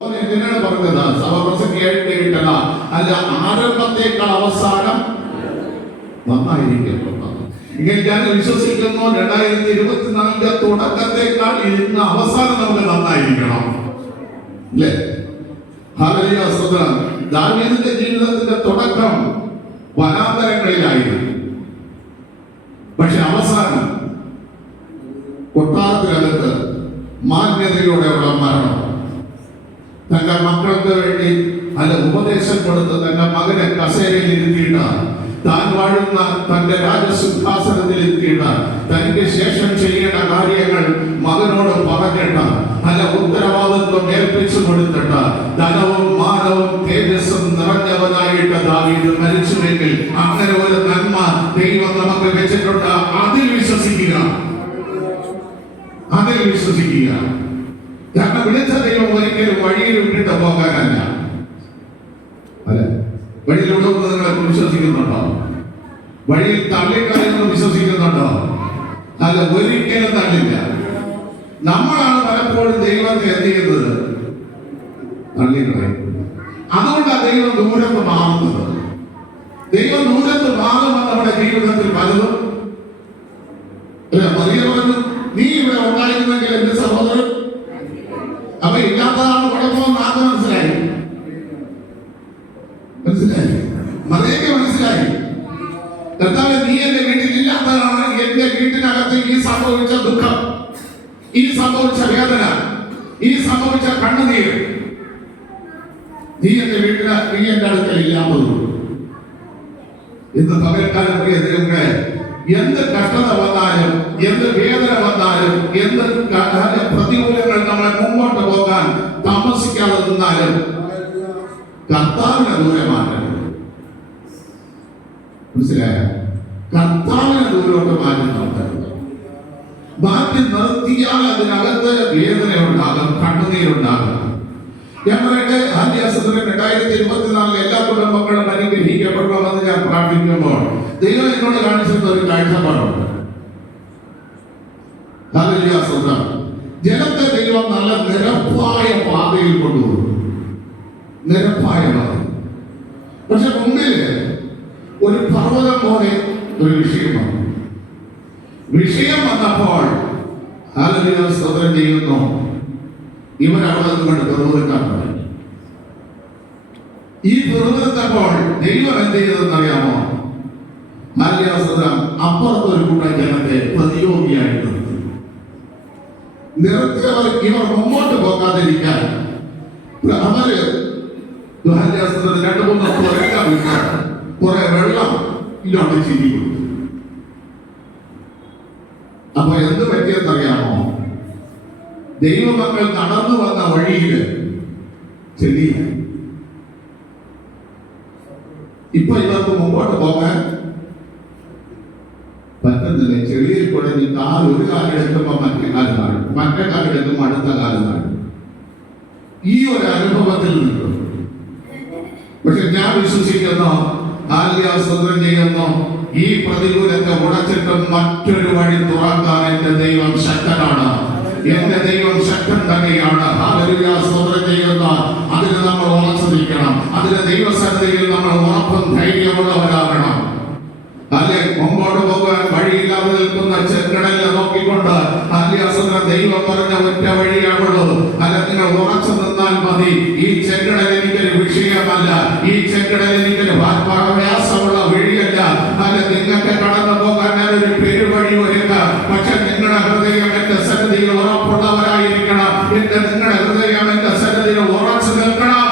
എന്തിനാണ് പറഞ്ഞത്? സഭ പ്രസംഗിയായിട്ട് കിട്ടണ അല്ല, ആരംഭത്തേക്കാൾ അവസാനം നന്നായിരിക്കും. ഇങ്ങനെ ഞാൻ വിശ്വസിക്കുന്നു, 2024 തുടക്കത്തേക്കാൾ ഇന്ന് അവസാനം നമുക്ക് നന്നായിരിക്കണം. അല്ലേ? ഹല്ലേലൂയ, സ്തോത്രം. ദാവീദിന്റെ ജീവിതത്തിന്റെ തുടക്കം വനാന്തരങ്ങളിലായിരുന്നു. പക്ഷെ അവസാനം കൊട്ടാരത്തിനകത്ത് മാന്യതയോടെയുള്ള മരണം. തന്റെ മക്കൾക്ക് വേണ്ടി അല്ല ഉപദേശം കൊടുത്ത് തന്റെ മകനെ കസേരയിൽ ഇരുത്തിയിട്ട് താൻ വാഴുന്ന തന്റെ രാജസിംഹാസനത്തിൽ ഇരുത്തിയിട്ട് തനിക്ക് ശേഷം ചെയ്യേണ്ട കാര്യങ്ങൾ മകനോട് പറഞ്ഞിട്ട് നല്ല ഉത്തരവാദിത്വം ഏൽപ്പിച്ചു കൊടുത്തിട്ട് ധനവും മാനവും തേജസ്സും നിറഞ്ഞവനായിട്ട് ദാവീദ് മരിച്ചുവെങ്കിൽ അങ്ങനെ ഒരു നന്മ ദൈവം നമുക്ക് വെച്ചിട്ടുണ്ട്. അതിൽ വിശ്വസിക്കുക, അതിൽ വിശ്വസിക്കുക. കാരണം വിളിച്ച ദൈവം ഒരിക്കലും വഴിയിൽ വിട്ടിട്ട് പോകാനല്ല. അല്ലെ? വഴിയിലൂടെ നിങ്ങളെ വിശ്വസിക്കുന്നുണ്ടോ? വഴിയിൽ തള്ളിക്കളയുന്നു വിശ്വസിക്കുന്നുണ്ടോ? അല്ല, ഒരിക്കലും തള്ളില്ല. നമ്മളാണ് പലപ്പോഴും ദൈവത്തെ എന്ത് ചെയ്യുന്നത്? തള്ളിക്കളയും. അതുകൊണ്ടാണ് ദൈവം ദൂരത്ത് മാറുന്നത്. ദൈവം ദൂരത്ത് മാറുമ്പോൾ നമ്മുടെ ജീവിതത്തിൽ പലതും മറിയ പറഞ്ഞു, നീ ഇവിടെ ഉണ്ടായിരുന്നെങ്കിൽ എന്റെ സഹോദരൻ അപ്പൊ ഇല്ലാത്തതാണ് കുഴപ്പമെന്ന് ആദ്യം മനസ്സിലായി. മറിയയ്ക്ക് മനസ്സിലായി, കർത്താവേ, നീ എന്റെ വീട്ടിൽ ഇല്ലാത്തതാണ് എന്റെ വീട്ടിനകത്ത് ഈ സംഭവിച്ച ദുഃഖം, ഈ സംഭവിച്ച വേദന, ഈ സംഭവിച്ച കണ്ണുനീർ. നീ എന്റെ വീട്ടിന്, നീ എന്റെ അടുക്കൽ ഇല്ലാത്തത്. ഇന്ന് പകൽക്കാലൊക്കെ എതിരെ എന്ത് കഷ്ടത വന്നാലും, എന്ത് വേദന വന്നാലും, എന്ത് പ്രതികൂലങ്ങൾ നമ്മളെ മുമ്പോട്ട് പോകാൻ താമസിക്കാതെ നിന്നാലും കർത്താവിനെ ദൂരെ മാറ്റരുത്. മനസ്സിലായോ? കർത്താവിനെ ദൂരോട്ട് മാറ്റി നിർത്തരുത്. മാറ്റി നിർത്തിയാൽ അതിനകത്ത് വേദന ഉണ്ടാകും, കണ്ണുനീരുണ്ടാകും. ഞാൻ പറയട്ടെ, ആദ്യാസത്തിന് 2024 എല്ലാ കുടുംബങ്ങളും അനുഗ്രഹിക്കപ്പെടണമെന്ന് ഞാൻ പ്രാർത്ഥിക്കുമ്പോൾ ദൈവം എന്നോട് കാണിച്ചിരുന്ന ഒരു കാഴ്ചപ്പാടുണ്ട്. ജനത്തെ ദൈവം നല്ല നിരപ്പായ പാതയിൽ കൊണ്ടുപോകും, നിരപ്പായ പാത. പക്ഷെ മുമ്പിൽ ഒരു പർവ്വതം പോലെ ഒരു വിഷയമാണ്. വിഷയം വന്നപ്പോൾ സ്തോത്രം ചെയ്യുന്നു, ഇവരവിടെ നിന്നുകൊണ്ട് പെറുവിറുക്കാൻ തുടങ്ങി. ഈ പെറുവിറുത്തപ്പോൾ ദൈവം എന്ത് ചെയ്തതെന്നറിയാമോ? അപ്പുറത്തൊരു കൂട്ടം ജനത്തെ പ്രതിയോഗിയായി നിർത്തിയവർ ഇവർ മുമ്പോട്ട് പോകാതിരിക്കാൻ അവര് 2-3 കുറെ വെള്ളം ഇല്ലാണ്ട് ചിരിക്കും. അപ്പൊ എന്ത് പറ്റിയെന്നറിയാമോ? ദൈവമക്കൾ നടന്നു വന്ന വഴിയിൽ ചെടിയ. ഇപ്പൊ ഇവർക്ക് മുമ്പോട്ട് പോകാൻ പറ്റുന്നില്ല. ചെടിയിൽ കൂടെ നീ ഒരു കാലെടുക്കുമ്പോ മറ്റേ കാല് കാണും, മറ്റേ കാലെടുക്കുമ്പോ അടുത്ത കാല് കാണും. ഈ ഒരു അനുഭവത്തിൽ നിൽക്കും. പക്ഷെ ഞാൻ വിശ്വസിക്കുന്നു, ആദ്യാസ്വതം ചെയ്യുന്നു, ഈ പ്രതികൂലത്തെ ഉടച്ചിട്ടും മറ്റൊരു വഴി തുറക്കാൻ എന്റെ ദൈവം ശക്തനാണ്. എന്റെ ദൈവം ശക്തൻ തന്നെയാണ്. ഹല്ലേലൂയ, സ്തോത്രം ചെയ്യുന്ന അതിന് നമ്മൾ ഉറച്ചു നിൽക്കണം. അതിന് ദൈവസന്നിധിയിൽ നമ്മൾ ഉറപ്പും ധൈര്യമുള്ളവരാകണം. അല്ലെ? മുമ്പോട്ട് പോകാൻ വഴിയില്ലാതെ നിൽക്കുന്ന ചെങ്കടലിനെ നോക്കിക്കൊണ്ട് ദൈവം പറഞ്ഞ ഒറ്റ വഴിയാണുള്ളൂ. അല്ല, നിങ്ങൾ ഉറച്ചു നിന്നാൽ മതി. ഈ ചെങ്കടൽ എനിക്കൊരു വിഷയമല്ല, ഈ ചെങ്കടൽ എനിക്കൊരു പ്രയാസമുള്ള വഴിയല്ല. അല്ല, നിങ്ങൾക്ക് കടന്നു പോകാൻ ഞാനൊരു പെരുവഴി ഒരുക്കാം. പക്ഷെ നിങ്ങളുടെ ഹൃദയം എന്റെ സന്നിധിയിൽ ഉറപ്പുള്ളവരായിരിക്കണം. നിങ്ങളുടെ ഹൃദയം എന്റെ സന്നിധിയിൽ ഉറച്ചു നിൽക്കണം.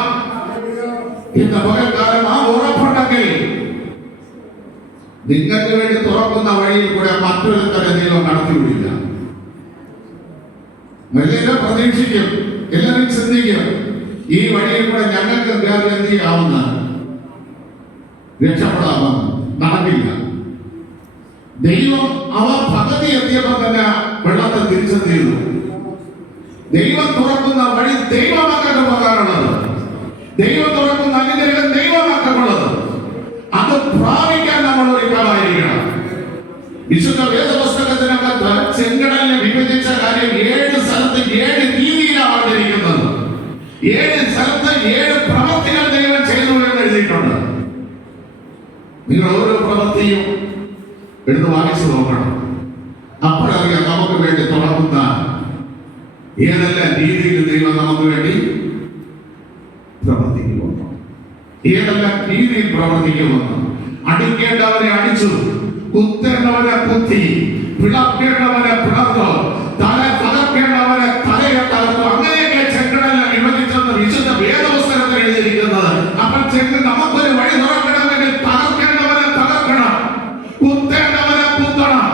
ഇന്ന് പകൽക്കാലം ആ ഉറപ്പുണ്ടെങ്കിൽ നിങ്ങൾക്ക് വേണ്ടി തുറക്കുന്ന വഴിയിൽ കൂടെ മറ്റൊരുത്തരെ ദൈവം കടത്തിവിടില്ല. എല്ലാവരും പ്രതീക്ഷിക്കും, എല്ലാവരും ചിന്തിക്കും, ഈ വഴിയിൽ കൂടെ ഞങ്ങൾക്ക് എന്ത് ചെയ്യാവുന്ന രക്ഷപ്പെടാമെന്ന്. നടക്കില്ല. ദൈവം അവർ പദ്ധതി എത്തിയപ്പോൾ തന്നെ വെള്ളത്തെ തിരിച്ചെത്തിയിരുന്നു. ദൈവം തുറക്കുന്ന വഴി ദൈവമാക്കാൻ പോകാറുള്ളത്, ദൈവം തുറക്കുന്ന അനുഗ്രഹം ദൈവമാക്കാനുള്ളത്. അത് പ്രാപിക്കാൻ നമ്മൾ ഒരുക്കമായിരിക്കണം. വിശുദ്ധ വേദപുസ്തകത്തിനകത്ത് ചെങ്കടലിനെ വിഭജിച്ച കാര്യം 7 സ്ഥലത്ത് 7 രീതിയിലാണ് പറഞ്ഞിരിക്കുന്നത്. 7 സ്ഥലത്ത് 7 പ്രവൃത്തികൾ ദൈവം ചെയ്തു എന്ന് എഴുതിയിട്ടുണ്ട്. നിങ്ങൾ ഓരോ പ്രവൃത്തിയും എടുത്ത് വായിച്ചു നോക്കണം. അപ്പോഴറിയാം നമുക്ക് വേണ്ടി തുടങ്ങുന്ന ഏതെല്ലാം രീതിയിൽ ദൈവം നമുക്ക് വേണ്ടി പ്രവർത്തിക്കുമെന്ന്. ഏതെല്ലാം രീതിയിൽ പ്രവർത്തിക്കുമെന്ന്. അടിക്കേണ്ടവരെ അടിച്ചു, കുത്തേണ്ടവരെ കുത്തി, പിളർക്കേണ്ടവരെ പിളർന്നു, തല തകർക്കേണ്ടവരെ തലയെ തകർത്തു. അങ്ങനെയൊക്കെ ചെങ്കടലിനെ വിഭജിച്ചെന്ന് വിശുദ്ധ വേദപുസ്തകത്തിൽ എഴുതിയിരിക്കുന്നത്. അപ്പോൾ ചെങ്കടൽ നമുക്കൊരു വഴി തുറക്കണമെങ്കിൽ തകർക്കേണ്ടവരെ തകർക്കണം, കുത്തേണ്ടവരെ കുത്തണം,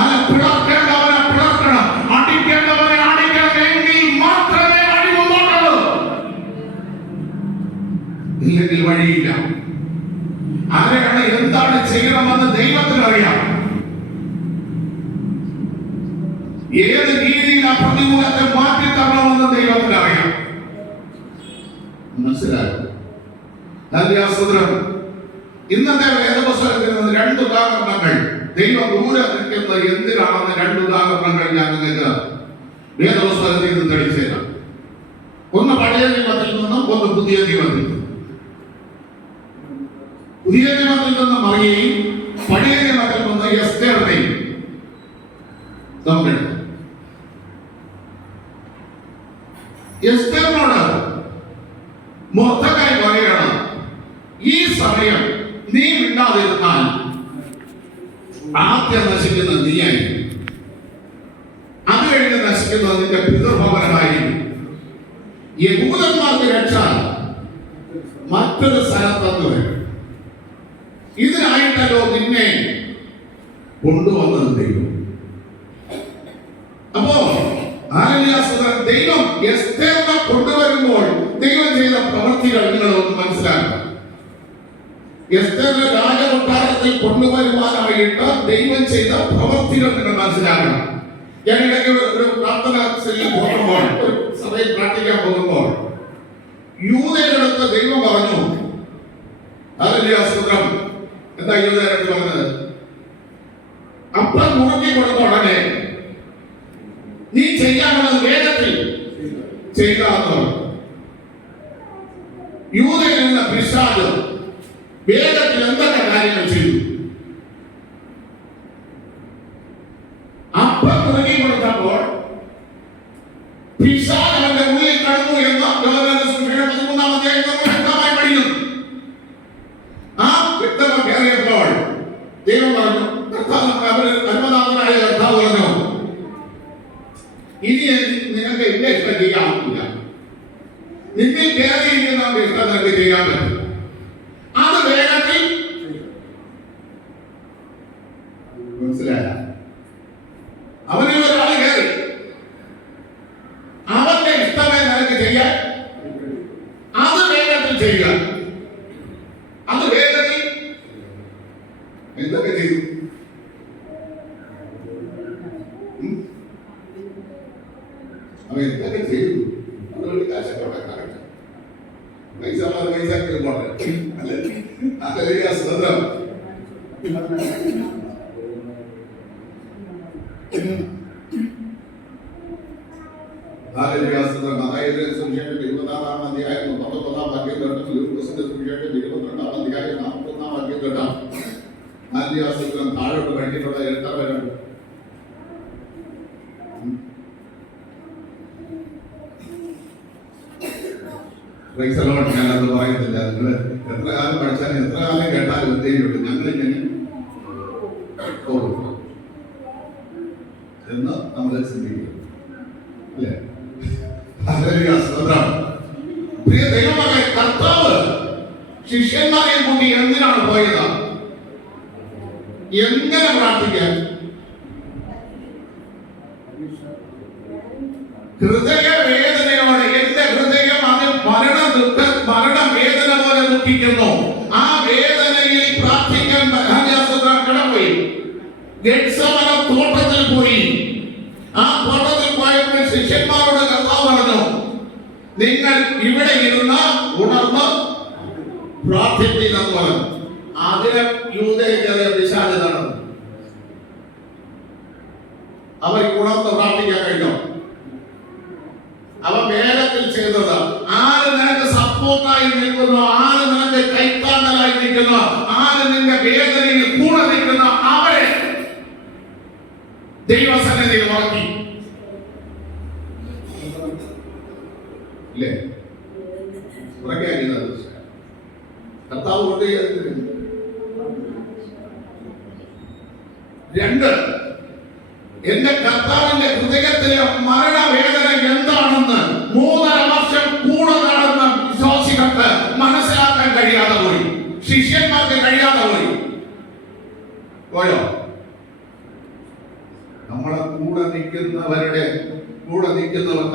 അല്ല പിളർക്കേണ്ടവരെ പിളർക്കണം, അടിക്കേണ്ടവരെ അടിക്കണം. എങ്കിൽ മാത്രമേ വഴി മുന്നോട്ടുള്ളൂ. ഇല്ലെങ്കിൽ വഴിയില്ല. ആരെയാണ് എന്താണ് ചെയ്യണമെന്ന് ദൈവത്തിനറിയാം. ഏത് രീതിയിൽ ആ പ്രതികൂലത്തെ മാറ്റി തരണമെന്ന് ദൈവത്തിനറിയാം. മനസ്സിലായോ? ഇന്നത്തെ വേദപുസ്തകത്തിൽ നിന്ന് 2 ഉദാഹരണങ്ങൾ, ദൈവം ദൂരെ നിൽക്കുന്ന എന്തിനാണെന്ന് 2 ഉദാഹരണങ്ങൾ ഞാൻ നിങ്ങൾക്ക് വേദപുസ്തകത്തിൽ നിന്ന് തെളിച്ചേരാം. ഒന്ന് പഴയ നിയമത്തിൽ നിന്നും ഒന്ന് പുതിയ നിയമത്തിൽ. പുതിയ നിയമത്തിൽ നിന്ന് മറിയയും പഴയ നിയമത്തിൽ നിന്ന് എസ്തേറിനെയും നമുക്ക് എസ്തേറിനോട് മൊർദെഖായി പറയുകയാണ്, ഈ സമയം നീ മിണ്ടാതിരുന്നാൽ ആദ്യം നശിക്കുന്നത് നീയായിരിക്കും, അത് കഴിഞ്ഞ് നശിക്കുന്നത് നിന്റെ പിതൃഭവനമായിരിക്കും. യഹൂദന്മാർക്ക് രക്ഷ മറ്റൊരു സ്ഥലത്തു വരും. ഇതിനായിട്ടല്ലോ നിന്നെ കൊണ്ടുവന്നത് ദൈവം. അപ്പോ ദൈവം എസ്തേറിനെ കൊണ്ടുവരുമ്പോൾ ദൈവം ചെയ്ത പ്രവൃത്തികൾ നിങ്ങളൊന്ന് മനസ്സിലാക്കണം. എസ്തേറിനെ രാജകൊട്ടാരത്തിൽ കൊണ്ടുവരുവാനായിട്ട് ദൈവം ചെയ്ത പ്രവൃത്തികൾ നിങ്ങൾ മനസ്സിലാക്കണം. ഞാൻ ഇടയ്ക്ക് ഒരു പ്രാർത്ഥന പോകുമ്പോൾ, ഒരു സഭയിൽ പ്രാർത്ഥിക്കാൻ പോകുമ്പോൾ യൂദയിലടുത്ത് ദൈവം പറഞ്ഞു, സുഖം എന്താ യൂദയിലടുത്ത് പറഞ്ഞത്? അപ്പം മുറുക്കി കൊടുത്ത ഉടനെ നീ ചെയ്യാനുള്ളത് വേഗത്തിൽ ചെയ്താന്ന്. യൂദയിൽ നിന്ന് പിശാച് വേഗത്തിൽ എന്തൊക്കെ കാര്യങ്ങൾ ചെയ്തു? അപ്പം മുറുക്കി കൊടുത്തപ്പോൾ പിശാച് അവന്റെ ഉള്ളിൽ കടന്നു എന്ന് യോഹന്നാൻ സുവിശേഷം 13-ാം അധ്യായത്തിൽ നമ്മൾ വ്യക്തമായി പഠിക്കുന്നു. ആ വ്യക്തത കയറിയപ്പോൾ ദൈവം പറഞ്ഞു, അനുമതാമനായ കർത്താവ് പറഞ്ഞു, ഇനി നിനക്ക് എന്റെ ഇഷ്ടം ചെയ്യാൻ പറ്റില്ല, നിന്നിൽ കയറിയിരിക്കുന്ന ഇഷ്ടം നിനക്ക് ചെയ്യാൻ പറ്റും. അത് വേഗത്തിൽ മനസ്സിലായ അവനിൽ ഒരാൾ കയറി, അവന്റെ ഇഷ്ടമേ നിനക്ക് ചെയ്യാൻ, അത് വേഗത്തിൽ ചെയ്യുക. അത് വേഗത്തിൽ എന്തൊക്കെ ചെയ്തു? അവൻ എന്തൊക്കെ ചെയ്തു? അതുകൊണ്ട് കാശൊക്കെ കറക്റ്റ് പൈസ അല്ലേ? അതല്ലേ സ്വതന്ത്രം. അതായത് സുവിശേഷം 26-ാം അധ്യായം 39-ാം വാക്യം കേട്ടാൽ, ലൂക്കോസിന്റെ സുവിശേഷം 22-ാം അധ്യായം 41-ാം വാക്യം കേട്ടാൽ, ആദ്യവാസത്തിലും താഴോട്ട് വേണ്ടിയിട്ടുള്ള എത്ര പേരുണ്ട്? ഞാനത് പറയുന്നില്ല. നിങ്ങൾ എത്ര കാലം പഠിച്ചാലും എത്ര കാലം കേട്ടാലും എന്തേലുണ്ട്, ഞങ്ങളിങ്ങനെ എന്ന് നമ്മൾ ചിന്തിക്കും അല്ലേ? പ്രിയ ദൈവമക്കളെ, കർത്താവ് ശിഷ്യന്മാരെ കൂട്ടി എന്തിനാണ് പോയത്? എങ്ങനെ പ്രാർത്ഥിക്കാൻ? ഹൃദയവേദനയോടെ. എന്റെ ഹൃദയം അത് മരണവേദന പോലെ ദുഃഖിക്കുന്നു. ആ വേദനയിൽ പ്രാർത്ഥിക്കാൻ കടന്നുപോയി. ഗെത്സമന തോട്ടത്തിൽ പോയി. ആ തോട്ടത്തിൽ പോയപ്പോൾ ശിഷ്യന്മാരോട് കർത്താവ് പറഞ്ഞു, നിങ്ങൾ ഇവിടെ ഇരുന്ന് ഉണർന്ന് പ്രാർത്ഥിപ്പിക്കുന്നു പറഞ്ഞു. അതിനെ യൂദയിലെ പിശാച് നടന്നു. അവർ ഉണർന്ന് പ്രാർത്ഥിക്കാൻ കഴിഞ്ഞു. അവ വേഗത്തിൽ ചെയ്തത് ആ സപ്പോർട്ടായി നിൽക്കുന്നു, ആര് നിന്റെ കൈത്താങ്ങലായി നിൽക്കുന്നു, ആര് നിന്റെ വേദനയിൽ കൂടെ നിൽക്കുന്നു, അവരെ ദൈവസന്നിധിയിൽ ഉറക്കി. ഇല്ലേ? ഉറക്കായിരുന്നു കർത്താവ് കൊണ്ട്. രണ്ട്, എന്റെ കർത്താവിന്റെ ഹൃദയത്തിലെ മരണവേദന എന്താണെന്ന് 3.5 വർഷം കൂടെ നടന്ന വിശ്വാസികൾക്ക് മനസ്സിലാക്കാൻ കഴിയാതെ പോയി, ശിഷ്യന്മാർക്ക് കഴിയാതെ പോയോ? നമ്മളെ കൂടെ നിൽക്കുന്നവർ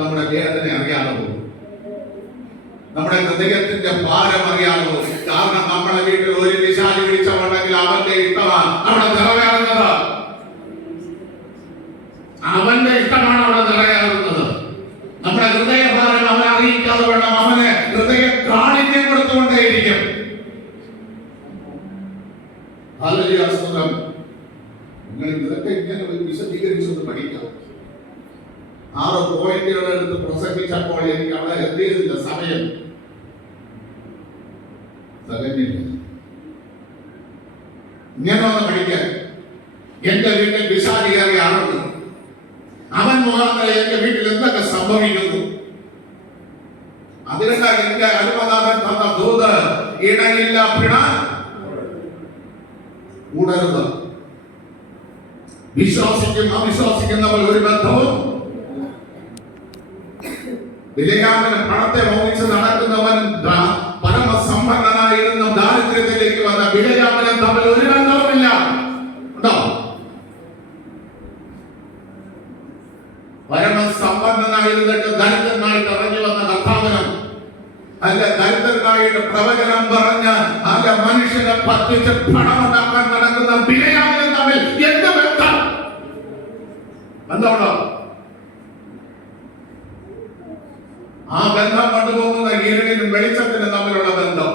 നമ്മുടെ വേദന അറിയാതെ പോകും, നമ്മുടെ ഹൃദയത്തിന്റെ ഭാരം അറിയാതെ പോകും. കാരണം നമ്മുടെ വീട്ടിൽ ഒരു വിശാലി വിളിച്ചവണ്ടെങ്കിൽ അവന്റെ ഇഷ്ടമാണ് അവിടെ നിറവേറുന്നത്, അവന്റെ ഇഷ്ടമാണ് അവിടെ നിറവേറുന്നത്. നമ്മുടെ ഹൃദയഭാരം അവനെ അറിയിക്കാതെ വേണം, അവന് ഹൃദയ കാഠിന്യം കൊടുത്തുകൊണ്ടേയിരിക്കും. നിങ്ങൾ ഇതൊക്കെ ഇങ്ങനെ വിശദീകരിച്ചൊന്ന് പഠിക്കാം. 6 പോയിന്റുകൾ എടുത്ത് പ്രസംഗിച്ചപ്പോൾ എനിക്ക് അവിടെ എത്തിയതില്ല, സമയം തകഞ്ഞില്ല. ഇങ്ങനെ ഒന്ന് പഠിക്കാൻ. എന്റെ വീട്ടിൽ വിശാലി കയറിയ ആളുണ്ട്, അവൻ മുഖാന്തരം എന്റെ വീട്ടിൽ എന്തൊക്കെ സംഭവിക്കുന്നു. അതിനെന്താ എന്റെ അരുമനാഥൻ തന്ന ദൂത്, ഇണയില്ല പിണ കൂടരുത്. വിശ്വാസിക്കും അവിശ്വാസിക്കുന്നവർ ഒരു ബന്ധവും. വിലയാമന് പണത്തെ മോഹിച്ച് നടക്കുന്നവൻ പരമസമ്പന്നനായിരുന്ന ദാരിദ്ര്യത്തിലേക്ക് വന്ന വിലയാമനും തമ്മിൽ ഒരു ബന്ധവുമില്ല. ഉണ്ടോ? പരമസമ്പന്നനായിരുന്നിട്ട് ദരിദ്രനായിട്ട് ഇറങ്ങി വന്ന കർത്താവിനും അല്ല ദരിദ്രനായിട്ട് പ്രവചനം പറഞ്ഞ് അല്ല മനുഷ്യനെ പറ്റിച്ച് പണമുണ്ടാക്കാൻ നടക്കുന്ന വിലയാമനും തമ്മിൽ എന്ത് ബന്ധം? ബന്ധമുണ്ടോ? ആ ബന്ധം കൊണ്ടുപോകുന്ന ഇരുളിനും വെളിച്ചത്തിനും തമ്മിലുള്ള ബന്ധം.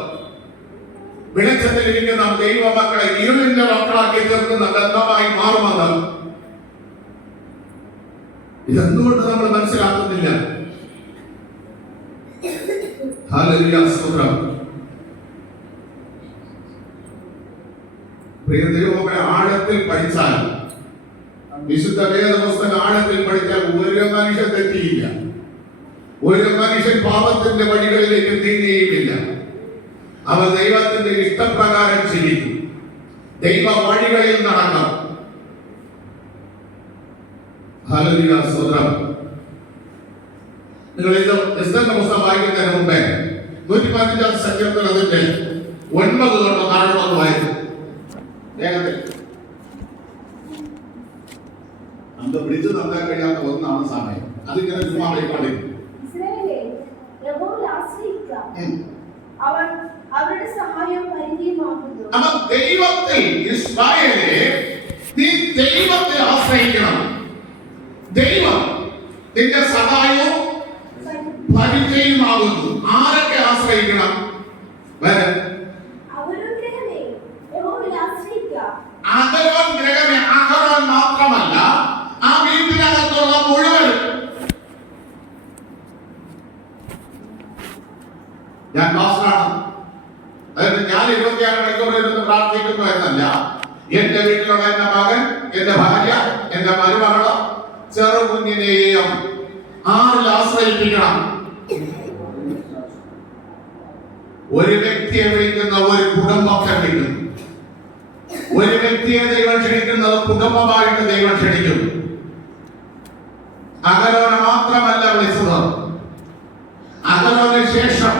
വെളിച്ചത്തിലിരിക്കുന്ന ദൈവമക്കളെ ഇരുളിന്റെ മക്കളാക്കി തീർക്കുന്ന ബന്ധമായി മാറുമെന്ന് ഇതെന്തുകൊണ്ട് നമ്മൾ മനസ്സിലാക്കുന്നില്ല? ഹല്ലേലൂയ, സ്തോത്രം. പ്രിയ ദൈവമക്കളെ, ആഴത്തിൽ പഠിച്ചാൽ, വിശുദ്ധ വേദപുസ്തകം ആഴത്തിൽ പഠിച്ചാൽ ഒരു മനുഷ്യൻ തെറ്റിയില്ല, ഒരു മനുഷ്യൻ പാപത്തിന്റെ വഴികളിലേക്ക് നീങ്ങുകയുമില്ല. അവർ ദൈവത്തിന്റെ ഇഷ്ടപ്രകാരം ജീവിക്കും, ദൈവ വഴികളിൽ നടക്കും. ഹല്ലേലൂയ, സ്തോത്രം. നിങ്ങൾ ഇത് എസ്തറിന്റെ പുസ്തകം വായിക്കുന്നതിന് മുമ്പേ 115 സങ്കീർത്തനത്തിന്റെ 9 തൊട്ട് താഴോട്ട് വായിക്കും. വേഗത്തിൽ നമുക്ക് പിടിച്ചു നിർത്താൻ കഴിയാത്ത ഒന്നാണ് സമയം. അതിങ്ങനെ ചുമ്മാ പോയിക്കൊണ്ടിരിക്കും. അവരുടെ സഹായം പരിചയമാകുന്നു. അപ്പൊ ദൈവത്തിൽ ഇസ്രായേലേ, നീ ദൈവത്തെ ആശ്രയിക്കണം. ദൈവം നിന്റെ സഹായവും പരിചയമാകുന്നു. ആരൊക്കെ ആശ്രയിക്കണം? അഹരോൻ ഗ്രഹമേ, അഹരോൻ മാത്രമല്ല, ആ വീട്ടിനകത്തുള്ള മുഴുവൻ. ഞാൻ പാസ്റ്ററാണ്, അതായത് ഞാൻ 26 മണിക്കൂർ ഇരുന്ന് പ്രാർത്ഥിക്കുന്നു എന്നല്ല. എന്റെ വീട്ടിലുള്ള എന്റെ മകൻ, എന്റെ ഭാര്യ, എന്റെ മരുമകള്, ചെറുകുഞ്ഞിനെയും ആരിൽ ആശ്രയിപ്പിക്കണം? ഒരു വ്യക്തിയെ വിളിക്കുന്ന ഒരു കുടുംബത്തെ വിളിക്കുന്നു. ഒരു വ്യക്തിയെ ദൈവം ക്ഷണിക്കുന്നത് കുടുംബമായിട്ട് ദൈവം ക്ഷണിക്കും. അഹരോനെ മാത്രമല്ല വിളിച്ചത്, അഹരോന് ശേഷം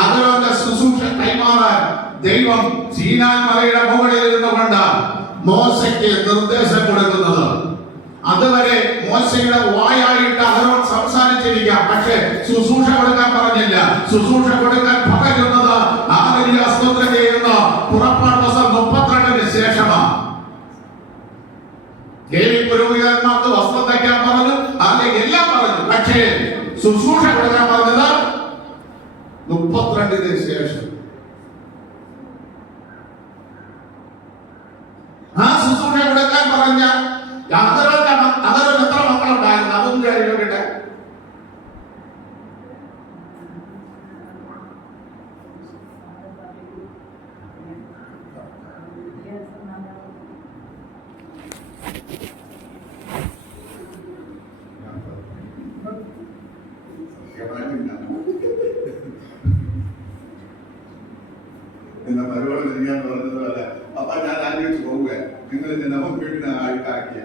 അഹരോന്റെ ശുശ്രൂഷ കൈമാറാൻ ദൈവം സീനാൻ മലയുടെ മുകളിൽ ഇരുന്നുകൊണ്ട് മോശയ്ക്ക് നിർദ്ദേശം കൊടുക്കുന്നത്. അതുവരെ മോശയുടെ വായായിട്ട് അഹരോൻ സംസാരിച്ചിരിക്കാം, പക്ഷേ ശുശ്രൂഷ കൊടുക്കാൻ പറഞ്ഞില്ല. ശുശ്രൂഷ കൊടുക്കാൻ പകരുന്നത് ഹല്ലേലൂയ, സ്തോത്രം ചെയ്യുന്ന പുറപ്പാട് ദിവസം 32 ശേഷമാണ്. പുരോഹിതന്മാർക്ക് വസ്ത്രം തയ്ക്കാൻ പറഞ്ഞു, അല്ലെങ്കിൽ എല്ലാം പറഞ്ഞു, പക്ഷേ ശുശ്രൂഷ കൊടുക്കാൻ പറഞ്ഞത് 32 ശേഷം. ആ ശുശ്രൂഷ കൊടുക്കാൻ പറഞ്ഞ അഹരോൻ എത്ര മക്കളുണ്ടായിരുന്നു? അതൊന്നും കഴിക്കട്ടെ. പിന്നെ മരുവോളം തിരിക്കാൻ പറഞ്ഞതുപോലെ അപ്പൊ ഞാൻ ആലോചിച്ച് പോവുക, നിങ്ങൾ എന്നെ നമുക്ക് വീട്ടിനെ ആയിട്ടാക്കിയ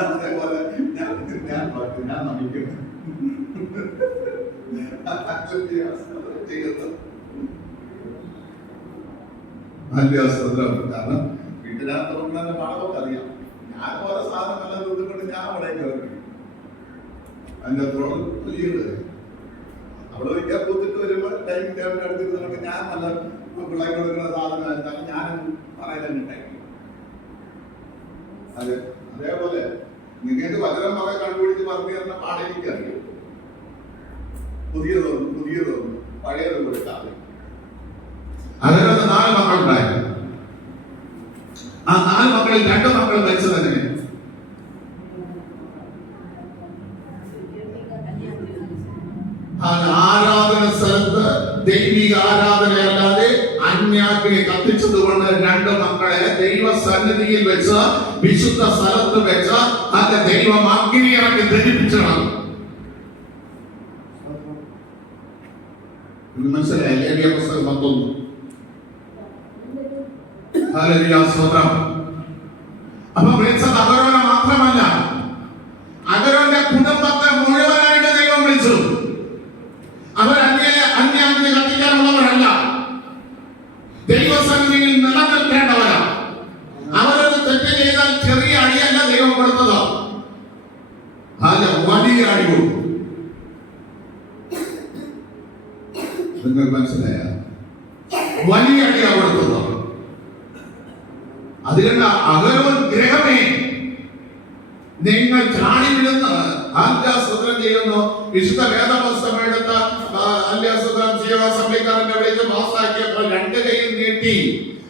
അതേപോലെ ഞാൻ നമിക്കുന്നു കാരണം വീട്ടിനകത്ത് നോക്കുന്ന പാടമൊക്കെ അറിയാം. ഞാൻ ഓരോ സാധനം നല്ല കൊണ്ട് ഞാൻ അവിടെ കയറി അതിന്റെ അത്രോളം വലിയത് അവിടെ വയ്ക്കാൻ പോത്തിട്ട് വരുമ്പോൾ ടൈം ടേബിൾ എടുത്തിരുന്നതൊക്കെ ഞാൻ നല്ല പിള്ളേർ കൊടുക്കുന്ന സാധനം വെച്ചാൽ ഞാനും പറയാനുണ്ടായി. അതെ, അതേപോലെ നിങ്ങൾക്ക് വചനം പറയാൻ കണ്ടുപിടിച്ച് പറഞ്ഞു തരുന്ന പാടെ എനിക്കറിയാം. പുതിയതൊന്നും പഴയതും കൊടുക്കാതെ അതിനകത്ത് 4 മക്കളുണ്ടായിരുന്നു. ആ 4 മക്കളിൽ 2 മക്കൾ മരിച്ചത് എങ്ങനെ? ആരാധന സ്ഥലത്ത് ദൈവിക ആരാധനയല്ലാതെ അന്യാഗ്നി കത്തിച്ചതുകൊണ്ട് 2 മക്കളെ ദൈവസന്നിധിയിൽ വെച്ച് വിശുദ്ധ സ്ഥലത്ത് വെച്ച് അത് ദൈവം അഗ്നി ഇറക്കി ധരിപ്പിച്ചണം. മനസ്സിലായില്ലേ? ലേവ്യ പുസ്തകം 11. അപ്പൊ വിളിച്ചത് അഹരോനെ മാത്രമല്ല, അഹരോന്റെ കുടുംബത്തെ മുഴുവനായിട്ട് ദൈവം വിളിച്ചു. അവർ അന്യാഗ്നി കത്തിക്കാനുള്ളവരല്ല, ദൈവസന്നിധിയിൽ നിലനിൽക്കേണ്ടവരാ. അവരത് തെറ്റ് ചെയ്താൽ ചെറിയ അടിയല്ല ദൈവം കൊടുത്തത്, അല്ല വലിയ അടി കൊടുത്തു. നിങ്ങൾ മനസ്സിലായ? വലിയ അടിയാ കൊടുത്തത്. അതുകൊണ്ട് അഹരോൻ ഗ്രഹമേ നിങ്ങൾ ചാടി വിടുന്ന് ആദ്യാസ്വത്രം ചെയ്യുന്നു. വിശുദ്ധ വേദപുസ്തകം എടുത്ത ആദ്യാസ്വത്രം അസംബ്ലിക്കാരന്റെ വിളിച്ച് പാസ്സാക്കിയപ്പോൾ 2 കൈയും നീട്ടി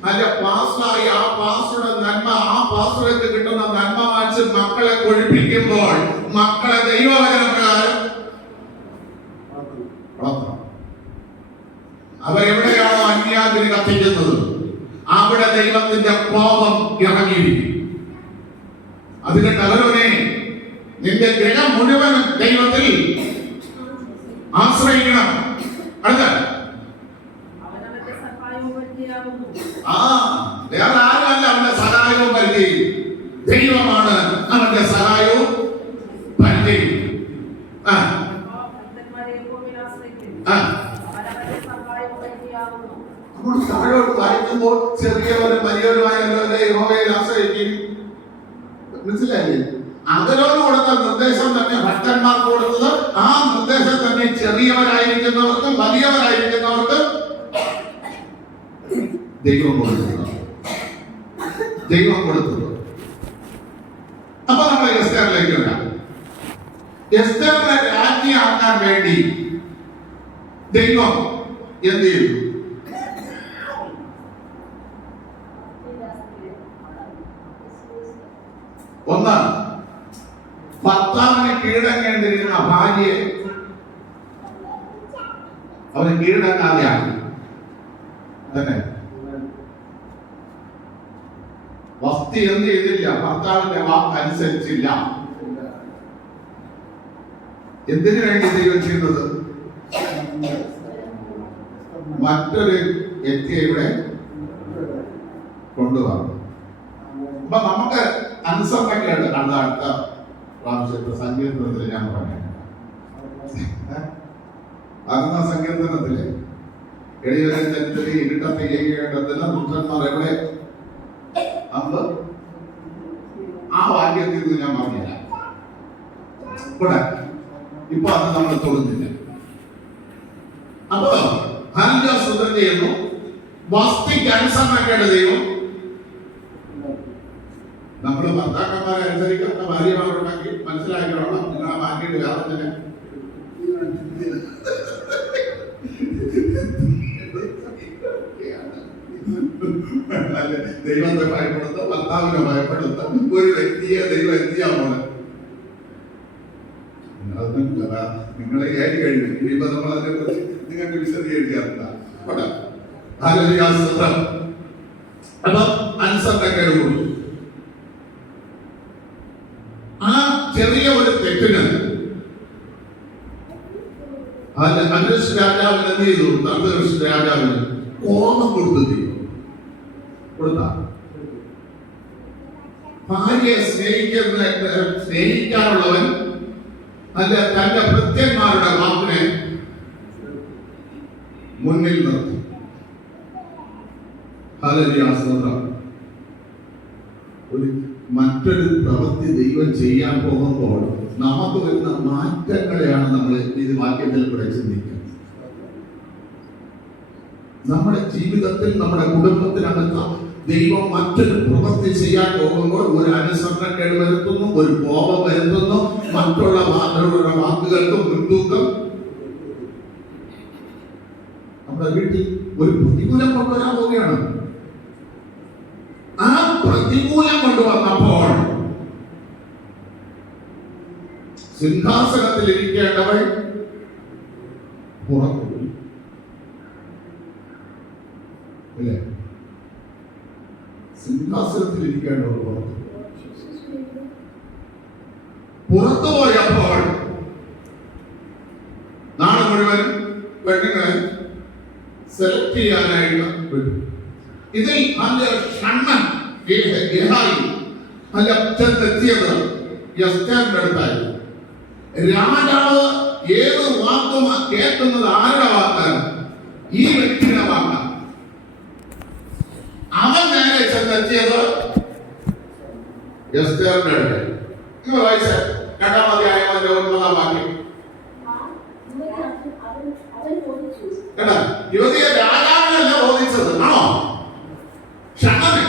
അതിന്റെ പാസ്സായി ആ പാസ്സുടെ നന്മ, ആ പാസ്സുകൾക്ക് കിട്ടുന്ന നന്മ വാങ്ങിച്ച് മക്കളെ കൊഴിപ്പിക്കുമ്പോൾ മക്കളെ ദൈവവചന പ്രകാരം വളർത്തണം. അവരെവിടെയാണോ അന്യാഗ്നി കത്തിക്കുന്നത് അവിടെ ദൈവത്തിന്റെ കോപം ഇറങ്ങിയിരിക്കും. അതിന്റെ കലരോനെ നിന്റെ ഗ്രഹം മുഴുവനും ദൈവത്തിൽ ആശ്രയിക്കണം. അടുത്ത വേറെ ആരുമല്ല അവന്റെ സഹായവും പരിചയം, ദൈവമാണ് അവന്റെ സഹായവും പരിചയം. നമ്മൾ താഴോട്ട് വായിക്കുമ്പോൾ ചെറിയവരും വലിയവരുമായല്ലോ യഹോവയിൽ ആശ്രയിക്കും. മനസ്സിലായില്ലേ? അഹരോന് കൊടുത്ത നിർദ്ദേശം തന്നെ ഭക്തന്മാർക്ക് കൊടുത്തത്, ആ നിർദ്ദേശം തന്നെ ചെറിയവരായിരിക്കുന്നവർക്കും വലിയവരായിരിക്കുന്നവർക്കും ദൈവം കൊടുത്തത്. അപ്പൊ നമ്മൾ എസ്തേറിലേക്ക് വരാം. എസ്തേറിനെ രാജ്ഞിയാക്കാൻ വേണ്ടി ദൈവം എന്ത് ചെയ്തു? ഒന്ന്, ഭർത്താവിനെ കീഴടങ്ങേണ്ടിരുന്ന ഭാര്യയെ അവന് കീഴടങ്ങാതെയാണ് തന്നെ. വസ്തി എന്ത് ചെയ്തില്ല? ഭർത്താവിന്റെ വാക്ക് അനുസരിച്ചില്ല. എന്തിനു വേണ്ടി ദൈവം ചെയ്യുന്നത്? മറ്റൊരു വ്യക്തിയെ ഇവിടെ കൊണ്ടുവരണം. അപ്പൊ നമുക്ക് അനുസരണക്കേട് അത് അടുത്ത പ്രാവശ്യത്തെ സങ്കീർത്തനത്തിൽ ഞാൻ പറഞ്ഞു. അന്ന സങ്കീർത്തനത്തില് എളിയവരെ തെറ്റിൽ ഇരുട്ടത്തെ ചെയ്യേണ്ടതിന് ദുഷ്ടന്മാർ എവിടെ നമ്മൾ ആ വാക്യത്തിൽ നിന്ന് ഞാൻ പറഞ്ഞില്ല. ഇവിടെ ഇപ്പൊ അത് നമ്മൾ തൊടുന്നില്ല. അപ്പൊ സുഖം ചെയ്യുന്നു. വസ്തിക്ക് അനുസരണക്കേട് ദൈവം. നമ്മൾ ഭർത്താക്കന്മാരെ അനുസരിക്കുന്ന ഭാര്യമാരുണ്ടെങ്കിൽ മനസ്സിലാക്കിയോളാം, നിങ്ങളെ മാറ്റിയിട്ട് വേറെ തന്നെ ദൈവത്തെ ഭയപ്പെടുത്ത, ഭർത്താവിനെ ഭയപ്പെടുത്ത ഒരു വ്യക്തിയെ ദൈവം എന്ത് ചെയ്യാൻ പോലെ നിങ്ങളെ ഏഴ് കഴിഞ്ഞു. ഇനിയിപ്പോ നമ്മൾ അതിനെ കുറിച്ച് നിങ്ങൾക്ക് വിശദീകരിക്കാറില്ല. അപ്പൊ അനുസരണക്കേട് കൊടുത്തു. ആ ചെറിയ ഒരു തെറ്റിന് രാജാവിന് എന്ത് ചെയ്തു? രാജാവിന് കോപം കൊടുത്തു ദൈവം. കൊടുത്ത ഭാര്യയെ സ്നേഹിക്കാനുള്ളവൻ അല്ല തന്റെ ഭൃത്യന്മാരുടെ വാക്കിനെ മുന്നിൽ നിർത്തി. ഹല്ലേലൂയ, സ്തോത്രം. ഒരു മറ്റൊരു പ്രവൃത്തി ദൈവം ചെയ്യാൻ പോകുമ്പോൾ നമുക്ക് വരുന്ന മാറ്റങ്ങളെയാണ് നമ്മൾ ഇത് വാക്യത്തിൽ കൂടെ ചിന്തിക്കുന്നത്. നമ്മുടെ ജീവിതത്തിൽ, നമ്മുടെ കുടുംബത്തിനകത്ത് ദൈവം മറ്റൊരു പ്രവൃത്തി ചെയ്യാൻ പോകുമ്പോൾ ഒരു അനുസരണക്കേട് വരുത്തുന്നു, ഒരു കോപം വരുത്തുന്നു, മറ്റുള്ളവരുടെ വാക്കുകൾക്ക് മുൻതൂക്കം. നമ്മുടെ വീട്ടിൽ ഒരു പ്രതികൂലം കൊണ്ടുവരാൻ പോവുകയാണ്. ആ പ്രതികൂലം കൊണ്ടുവന്നപ്പോൾ സിംഹാസനത്തിൽ ഇരിക്കേണ്ടവൾ പുറത്തുപോയി. അല്ലേ? സിംഹാസനത്തിൽ ഇരിക്കേണ്ടവൾ പുറത്തുപോയപ്പോൾ നാളെ മുഴുവൻ പെണ്ണുങ്ങളെ സെലക്ട് ചെയ്യാനായിട്ട് വിട്ടു. ഇതിൽ നല്ല ഷണ്ണൻ നല്ല ചെന്നെത്തിയത് എസ്തേറിന്റെ അടുത്തായിരുന്നു. രാജാവ് ഏത് വാക്കും കേൾക്കുന്നത് ആരുടെ വാക്കാണ്? ഈ വ്യക്തിയുടെ വാക്കാണ്. അവൻ നേരെ ചെന്നെത്തിയത് എസ്തേറിന്റെ അടുത്ത്. നിങ്ങൾ വായിച്ച 2-ാം അധ്യായം 9-ാം വാക്യം. കേട്ടാ, യുവതിയെ രാജാവിനല്ല ബോധിച്ചത്, ആണോ? ക്ഷണന്.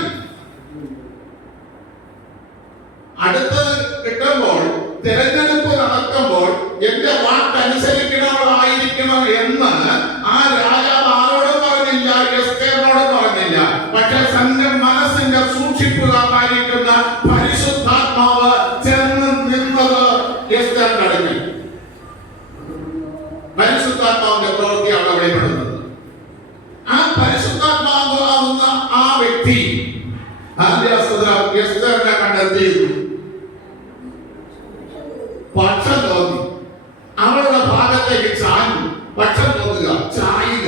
അടുത്ത് കിട്ടുമ്പോൾ, തെരഞ്ഞെടുപ്പ് നടക്കുമ്പോൾ എന്റെ വാക്കനുസരിക്കണമായിരിക്കണം എന്ന് ആ രാജാവ് ആരോടും പറഞ്ഞില്ല, എസ്തേറിനോട് പറഞ്ഞില്ല. പക്ഷെ തന്റെ മനസ്സിന്റെ സൂക്ഷിപ്പുകാരായിരിക്കുന്ന പരിശുദ്ധാത്മാവ് ചേർന്ന് നിന്നത് എസ്തേറിന്റെ അടുക്കൽ. പരിശുദ്ധാത്മാവിന്റെ പ്രവൃത്തിയാണ് വെളിപ്പെടുന്നത്. ആ പരിശുദ്ധാത്മാവാകുന്ന ആ വ്യക്തി എസ്തേറിനെ കണ്ടെത്തിയിരുന്നു. പക്ഷം തോന്നി, അവളുടെ ഭാഗത്തേക്ക് ചാഞ്ഞു. പക്ഷം തോന്നുക, ചായുക,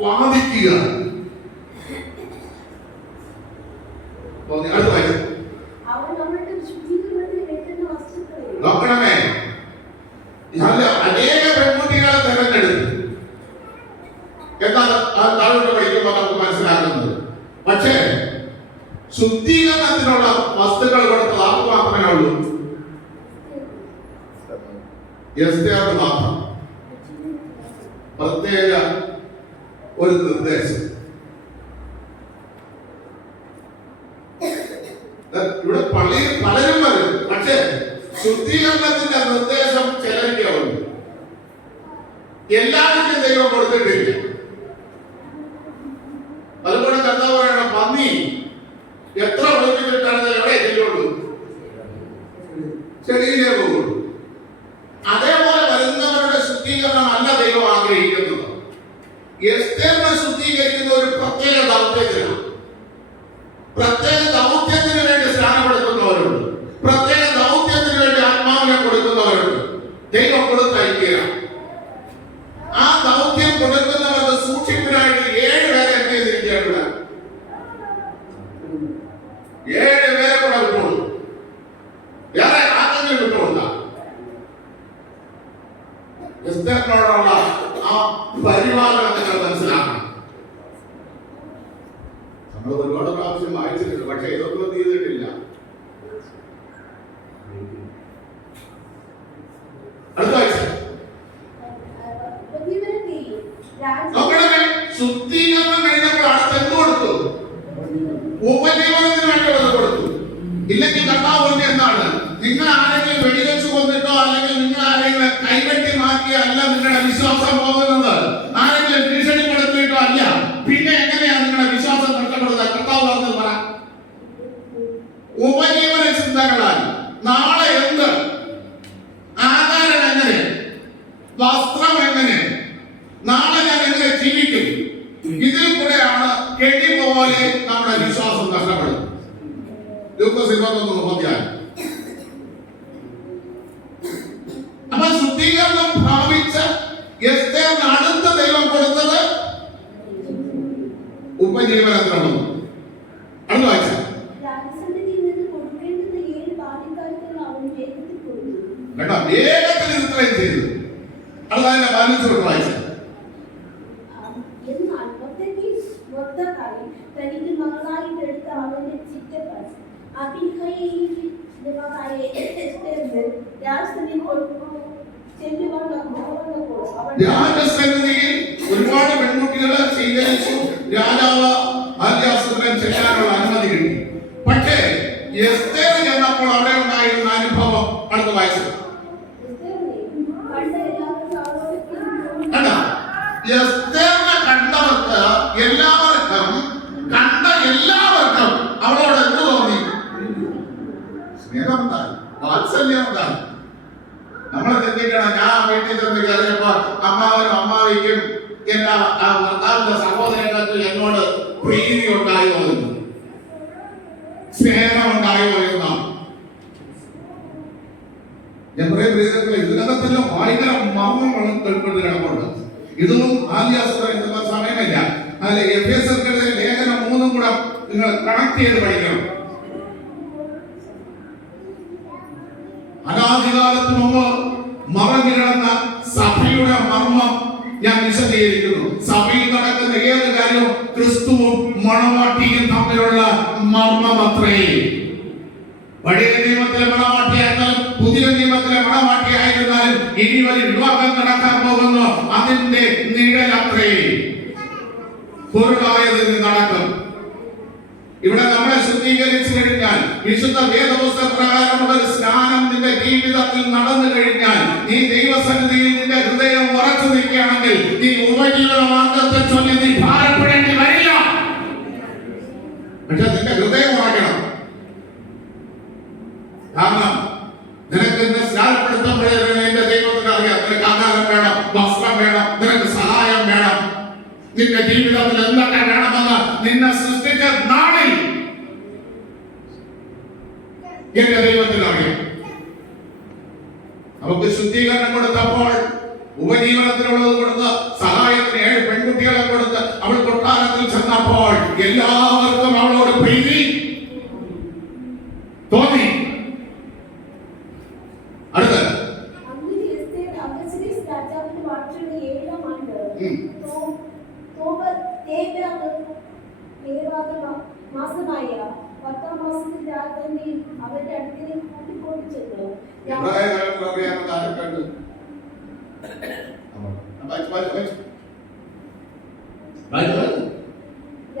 വാദിക്കുക. അടുത്ത വായിച്ചു നോക്കണമേ. അനേക പെൺകുട്ടികളെ തെരഞ്ഞെടുത്തു എന്നാണ് താഴോട്ട് പഠിക്കുമ്പോൾ നമുക്ക് മനസ്സിലാക്കുന്നത്. പക്ഷേ ശുദ്ധീകരണത്തിനുള്ള വസ്തുക്കൾ കൊടുത്തത് ആർക്ക് മാത്രമേ ഉള്ളൂ? എസ്തേറിന് മാത്രം. പ്രത്യേക ഒരു നിർദ്ദേശം. ഇവിടെ പള്ളിയിൽ പലരും വരും, പക്ഷേ ശുദ്ധീകരണത്തിന്റെ നിർദ്ദേശം ചിലരിക്കേ ഉള്ളൂ. എല്ലാവർക്കും ദൈവം കൊടുത്തിട്ടില്ല. അതുകൊണ്ട് കർത്താവ് പറയണം, പന്നി എത്ര വിളിച്ചിട്ടാണ് എവിടെ എത്തിയുള്ളൂ? ചെടിയിലേ പോകുള്ളൂ. അതേപോലെ വരുന്നവരുടെ ശുദ്ധീകരണമല്ല ദൈവം ആഗ്രഹിക്കുന്നത്. എസ്തേറിനെ ശുദ്ധീകരിക്കുന്ന ഒരു പ്രത്യേക ദൗത്യത്തിനാണ്. പ്രത്യേക ദൗത്യത്തിന് വേണ്ടി സ്ഥാനപ്പെടുത്തുന്നവരുണ്ട്, പ്രത്യേക ദൗത്യത്തിന് വേണ്ടി ആത്മാവിനെ കൊടുക്കുന്നവരുണ്ട്. ദൈവം കൊടുത്തയക്കുക. ആ ദൗത്യം കൊടുക്കുന്നവർക്ക് സൂക്ഷിപ്പിനായിട്ട് 7 പേരെ എന്ത് ചെയ്തിരിക്കുകയാണ്? 7 പേരെ കൂടെ വിട്ടോളൂ. വേറെ ആരെങ്കിലും വിട്ടോളൂ. എസ്തേറിനോടുള്ള ആ പരിപാലനം നിങ്ങൾ മനസ്സിലാക്കണം. നമ്മൾ ഒരുപാട് പ്രാവശ്യം വായിച്ചിട്ടുണ്ട്, പക്ഷെ ഇതൊന്നും ചെയ്തിട്ടില്ല. അടുത്ത ആഴ്ച നോക്കണമേ. ശുദ്ധീകരണം കഴിഞ്ഞപ്പോൾ അടുത്ത് എന്ത് കൊടുത്തു? ഉപജീവനത്തിന് വേണ്ടി അത് കൊടുത്തു. ഇല്ലെങ്കിൽ കർത്താവ് എന്താണ്? നിങ്ങൾ ആരെങ്കിലും വെടിവെച്ച് കൊന്നിട്ടോ അല്ലെങ്കിൽ നിങ്ങൾ ആരെങ്കിലും കൈവെട്ടി മാറ്റിയോ അല്ല നിങ്ങളുടെ വിശ്വാസം പോകുന്നത്. ആരെങ്കിലും ഭീഷണിപ്പെടുത്തിയിട്ടോ അല്ല. പിന്നെ എങ്ങനെയാണ് നിങ്ങളുടെ വിശ്വാസം നഷ്ടപ്പെടുന്നത്? കർത്താവ് പറഞ്ഞത് പറ. ഉപജീവന ചിന്തകളാൽ നാളെ എന്ത്, ആഹാരം എങ്ങനെ, വസ്ത്രം എങ്ങനെ, നാളെ ഞാൻ എങ്ങനെ ജീവിക്കും, ഇതിൽ കൂടെയാണ് കെടി പോലെ നമ്മുടെ വിശ്വാസം നഷ്ടപ്പെടുന്നത്. ലൂക്കോസ് 21:30. അപ്പൊ ശുദ്ധീകരണം പ്രാപിച്ച എസ്തേറിന് അടുത്ത ദൈവം കൊടുത്തത് ഉപജീവനത്തിനുള്ളത്. അടുത്ത വായിച്ച രാജസന്നിധിയിൽ നിന്ന് കൊടുക്കേണ്ടുന്ന 7 ബാല്യക്കാര്യങ്ങൾ അവൻ വേഗത്തിൽ കൊടുത്തു. കേട്ടോ, വേഗത്തിൽ ഇത്രയും ചെയ്തു. അടുത്തതിന്റെ 15 തൊട്ട് വായിച്ച എന്നാൽ മൊർദെഖായി തനിക്ക് മകളായിട്ട് എടുത്ത അവന്റെ ചിറ്റപ്പൻ അബീഹയീലിന്റെ മകളായ എസ്ഥേറിന് രാജസന്നിധിയിൽ ചെല്ലുവാൻ വന്നപ്പോൾ അവൻ രാജസന്നിധിയിൽ ഒരുപാട് പെൺകുട്ടികളെ സ്വീകരിച്ചു. രാജാവ് ആദ്യാസനം ചെയ്യാനുള്ള അനുമതി കിട്ടി. പക്ഷേ എസ്തേർ ചെന്നപ്പോൾ അവിടെ ഉണ്ടായിരുന്ന അനുഭവം അടുത്ത വായിച്ചത് കണ്ട. എസ്തേറിനെ കണ്ടവർക്ക് എല്ലാവർക്കും അവളോട് എന്ത് തോന്നി? സ്നേഹമുണ്ടായി, വാത്സല്യമുണ്ടായി. നമ്മളെ ചിന്തിക്കണം, ഞാൻ വീട്ടിൽ ചെന്ന് കയറിയപ്പോ അമ്മാവനും അമ്മാവിക്കും എന്റെ ഭർത്താവിന്റെ സഹോദരങ്ങൾക്ക് എന്നോട് പ്രീതി ഉണ്ടായോ എന്ന്, സ്നേഹം ഉണ്ടായോ എന്നാണ് ഞാൻ പറയാൻ പ്രീതികളെ. ഇതിനകത്തെല്ലാം ഭയങ്കര മർമ്മങ്ങളും കൽപ്പന കിടപ്പുണ്ട്. ഇതൊന്നും ആദ്യാസനം എന്നുള്ള സമയമില്ല. അല്ലെ എഫേസ്യർക്കെതിരെ ലേഖനം 3 കൂടെ നിങ്ങൾ കണക്ട് ചെയ്ത് പഠിക്കണം. അനാദികാലത്ത് മുമ്പ് മറഞ്ഞിടന്ന സഭയുടെ മർമ്മം ഞാൻ വിശദീകരിക്കുന്നു. സഭയിൽ നടക്കുന്ന ഏത് കാര്യവും ക്രിസ്തുവും മണവാട്ടിയും തമ്മിലുള്ള മർമ്മമത്രേ. പഴയ നിയമത്തിലെ മണവാട്ടിയായിരുന്നാലും പുതിയ നിയമത്തിലെ മണവാട്ടിയായിരുന്നാലും ഇനി ഒരു വിവാഹം നടക്കാൻ പോകുന്നു, അതിന്റെ നിഴലത്രേ. പൊരുളായതിന് നടക്കും. ഇവിടെ നമ്മളെ ശുദ്ധീകരിച്ചു കഴിഞ്ഞാൽ, വിശുദ്ധ വേദപുസ്തക പ്രകാരമുള്ള ഒരു സ്നാനം നിന്റെ ജീവിതത്തിൽ നടന്നു കഴിഞ്ഞാൽ, നീ ദൈവസന്നിധിയിൽ നിന്റെ ഹൃദയം ഉറച്ചു നിൽക്കുകയാണെങ്കിൽ നീ ഉപജീവന മാർഗത്തെ ചൊല്ലി നീ ഭാരപ്പെടേണ്ടി വരില്ല. പക്ഷെ നിന്റെ ഹൃദയം ഉറക്കണം. കാരണം നിനക്ക് ഇന്ന് സ്നാനപ്പെടുത്തുമ്പോഴേ എന്റെ ദൈവത്തിന് അറിയാം, നിനക്ക് ആഹാരം വേണം, വസ്ത്രം വേണം, നിനക്ക് സഹായം വേണം, നിന്റെ ജീവിതത്തിൽ എന്തൊക്കെ വേണമെന്ന് നിന്നെ സൃഷ്ടിച്ച നാളിൽ എന്റെ ദൈവത്തിന് അറിയാം. അവർക്ക് ശുദ്ധീകരണം കൊടുത്തപ്പോൾ, ഉപജീവനത്തിനുള്ളത് കൊടുത്ത്, സഹായത്തിന് 7 പെൺകുട്ടികളെ കൊടുത്ത് അവൾ കൊട്ടാരത്തിൽ ചെന്നപ്പോൾ എല്ലാവർക്കും അവളോട് പ്രീതി തോന്നി. അടുത്ത രാജാവിന്റെ വാഴ്ചയുടെ 7-ാം ആണ്ട് മാസമായ 10-ാം മാസത്തിൽ രാജാവിനെ അവരുടെ അടുത്തേക്ക് കൂട്ടിക്കൊണ്ട് ചെന്നു.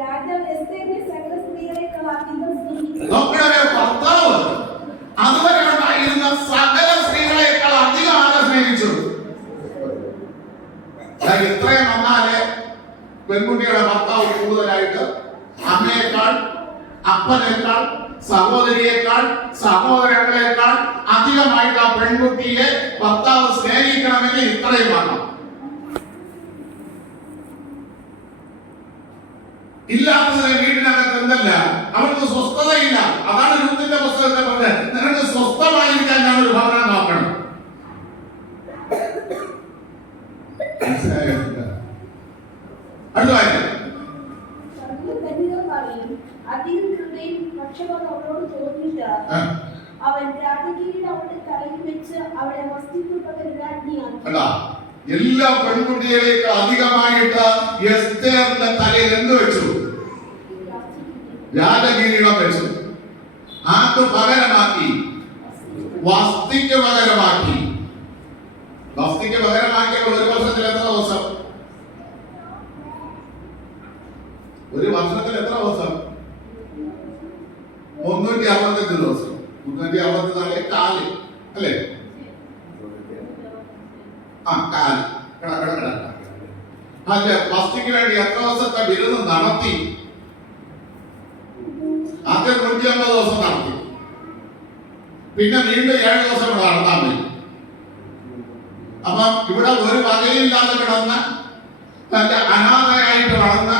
രാജാവ് എസ്തേറിനെ സകല സ്ത്രീകളെക്കാൾ അധികം സ്നേഹിച്ചു. അതുവരെ ഉണ്ടായിരുന്ന സകല സ്ത്രീകളെക്കാൾ അധികം ആരെ സ്നേഹിച്ചു? ഇത്രയും വന്നാല് പെൺകുട്ടിയുടെ ഭർത്താവ് കൂടുതലായിട്ട് അമ്മയേക്കാൾ, അപ്പനേക്കാൾ, സഹോദരിയേക്കാൾ, സഹോദരങ്ങളെക്കാൾ അധികമായിട്ട് ആ പെൺകുട്ടിയെ ഭർത്താവ് സ്നേഹിക്കണമെങ്കിൽ ഇത്രയും വേണം. ഇല്ലാത്തതിനെ വീടിനകത്ത് എന്തല്ല, അവർക്ക് സ്വസ്ഥതയില്ല. അതാണ് രൂത്തിന്റെ പുസ്തകത്തെ പറഞ്ഞത്, നിനക്ക് സ്വസ്ഥമായിരിക്കാൻ ഞാൻ ഒരു ഭവനം നോക്കണം. അടുത്ത അധികം കൃപയും പക്ഷപാതം അവളോട് തോന്നിയിട്ട് അവൻ രാജകീയുടെ അവളുടെ തലയിൽ വെച്ച് അവളെ വസ്തുക്കൾ രാജ്ഞിയാക്കി. എല്ലാ പെൺകുട്ടികളേക്ക് അധികമായിട്ട് എസ്തേറിന്റെ തലയിൽ എന്ത് വെച്ചു? രാജകിരീടം വെച്ചു. ആർക്ക് പകരമാക്കി? വസ്തിക്ക് പകരമാക്കി. വസ്തിക്ക് പകരമാക്കിയപ്പോൾ ഒരു വർഷത്തിൽ എത്ര ദിവസം? ഒരു വർഷത്തിൽ എത്ര ദിവസം? 365 ദിവസം. 364 കാല് അല്ലേ? കാല് അല്ലെ? വസ്തിക്ക് വേണ്ടി എത്ര ദിവസത്തെ ബിരുദം നടത്തി? ആദ്യം 150 ദിവസം നടത്തി. പിന്നെ വീണ്ടും 7 ദിവസം ഇവിടെ നടത്താൻ പറ്റും. അപ്പൊ ഇവിടെ ഒരു വകയില്ലാതെ കിടന്ന, തന്റെ അനാഥയായിട്ട് വളർന്ന,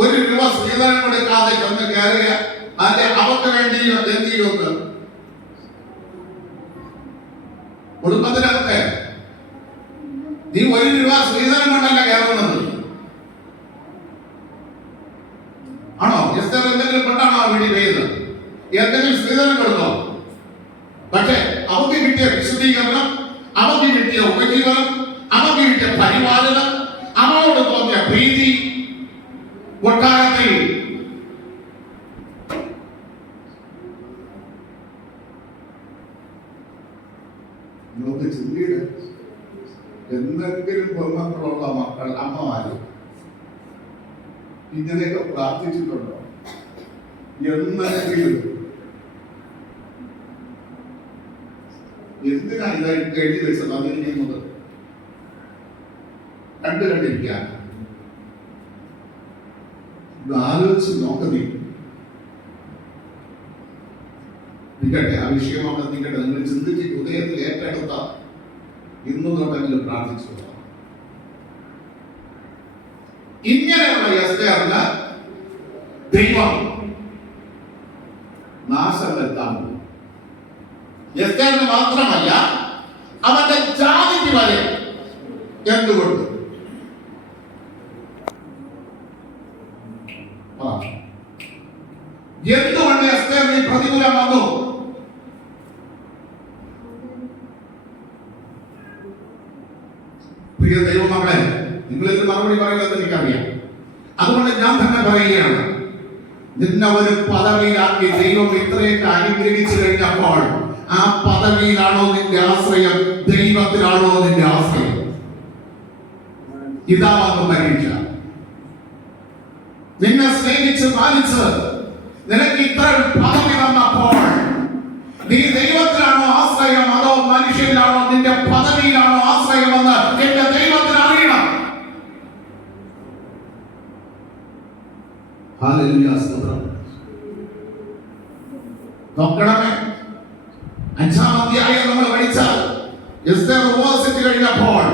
ഒരു രൂപ സ്ത്രീധനം കൊടുക്കാതെ ചെന്ന് കയറിയ, അല്ലെ അവർക്ക് വേണ്ടി എന്ത് ചെയ്യുന്നത്? കുടുംബത്തിനകത്തെ നീ 1 രൂപ സ്ത്രീധനം കൊണ്ടല്ല കയറുന്നത്. എസ്തർ എന്തെങ്കിലും കൊണ്ടാണോ ആ വീട്ടിൽ പെയ്യുന്നത്? എന്തെങ്കിലും സ്ത്രീധനം കൊടുത്തോ? പക്ഷെ അവർക്ക് കിട്ടിയ വിശദീകരണം, അവർക്ക് കിട്ടിയ ഉപജീവനം, അവർക്ക് കിട്ടിയ പരിപാലനം, അവളോട് തോന്നിയ പ്രീതി കൊട്ടാരത്തിൽ നമുക്ക് ചിന്തയുടെ എന്തെങ്കിലും പെൺമക്കളുള്ള മക്കൾ അമ്മമാര് ഇങ്ങനെയൊക്കെ പ്രാർത്ഥിച്ചിട്ടുണ്ടോ? എന്നെങ്കിലും എന്തിനാ ഇതായിട്ട് എഴുതി വെച്ചത്? അതിരിക്കുന്നത് കണ്ടിരിക്കാൻ ഇത് ആലോചിച്ച് നോക്കണേ. നിൽക്കട്ടെ, ആ വിഷയം അവിടെ നിൽക്കട്ടെ. നിങ്ങൾ ചിന്തിച്ച് ഹൃദയത്തിൽ ഏറ്റെടുത്ത ഇന്നു തൊട്ടെങ്കിലും പ്രാർത്ഥിച്ചു. ഇങ്ങനെയുള്ള എസ്തേറിന് ദൈവം നാശം വരുത്താൻ പോകും. എസ്തേറിന് മാത്രമല്ല, അവന്റെ ജാതിക്ക് വരെ. എന്തുകൊണ്ട്? എന്തുകൊണ്ട് എസ്തേറിന് പ്രതികൂലം വന്നു? പ്രിയ ദൈവമക്കളെ, നിങ്ങളിത് മറുപടി പറയുന്നത് എനിക്കറിയാം. അതുകൊണ്ട് ഞാൻ തന്നെ പറയുകയാണ്, നിന്നെ ഒരു പദവിയിലാക്കി ദൈവം ഇത്രയൊക്കെ അനുഗ്രഹിച്ചു കഴിഞ്ഞപ്പോൾ ആ പദവിയിലാണോ നിന്റെ ആശ്രയം? ദൈവത്തിലാണോ നിന്റെ ആശ്രയം? ഇതാ വന്നു പരീക്ഷ. നിന്നെ സ്നേഹിച്ച് പാലിച്ച് നിനക്ക് ഇത്ര പദവി വന്നപ്പോൾ നീ ദൈവത്തിലാണോ ആശ്രയം, അതോ മനുഷ്യനിലാണോ, നിന്റെ പദവിയിലാണോ ആശ്രയമെന്ന് എന്റെ ദൈവത്തിന് അറിയണം. ഹല്ലേലൂയ, സ്തോത്രം. നോക്കണമേ, 5-ാം അധ്യായം നമ്മൾ പഠിച്ചാൽ എസ്തേർ ഉപവസിച്ച് കഴിഞ്ഞപ്പോൾ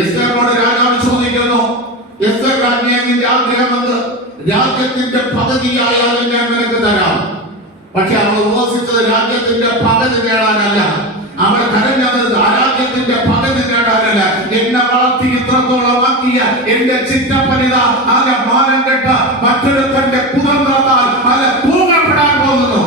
എസ്തേറിനോട് രാജാവ് ചോദിക്കുന്നു, എസ്തേർ രാജ്ഞിയെ, നിന്റെ ആഗ്രഹമെന്ന് രാജ്യത്തിന്റെ പകുതിയായാലും ഞാൻ നിനക്ക് തരാം. പക്ഷെ അവൾ ഉപവസിച്ചത് രാജ്യത്തിന്റെ പകുതി നേടാനല്ല. അവൾ കരഞ്ഞത് രാജ്യത്തിന്റെ പകുതി നേടാനല്ല. എന്നെ വളർത്തി ഇത്രത്തോളം ആക്കിയ എന്റെ ചിറ്റപ്പനിത ആകെ മാനം കെട്ട മറ്റൊരുത്തന്റെ കുതന്ത്രത്താൽ ആകെ തൂങ്ങപ്പെടാൻ പോകുന്നു.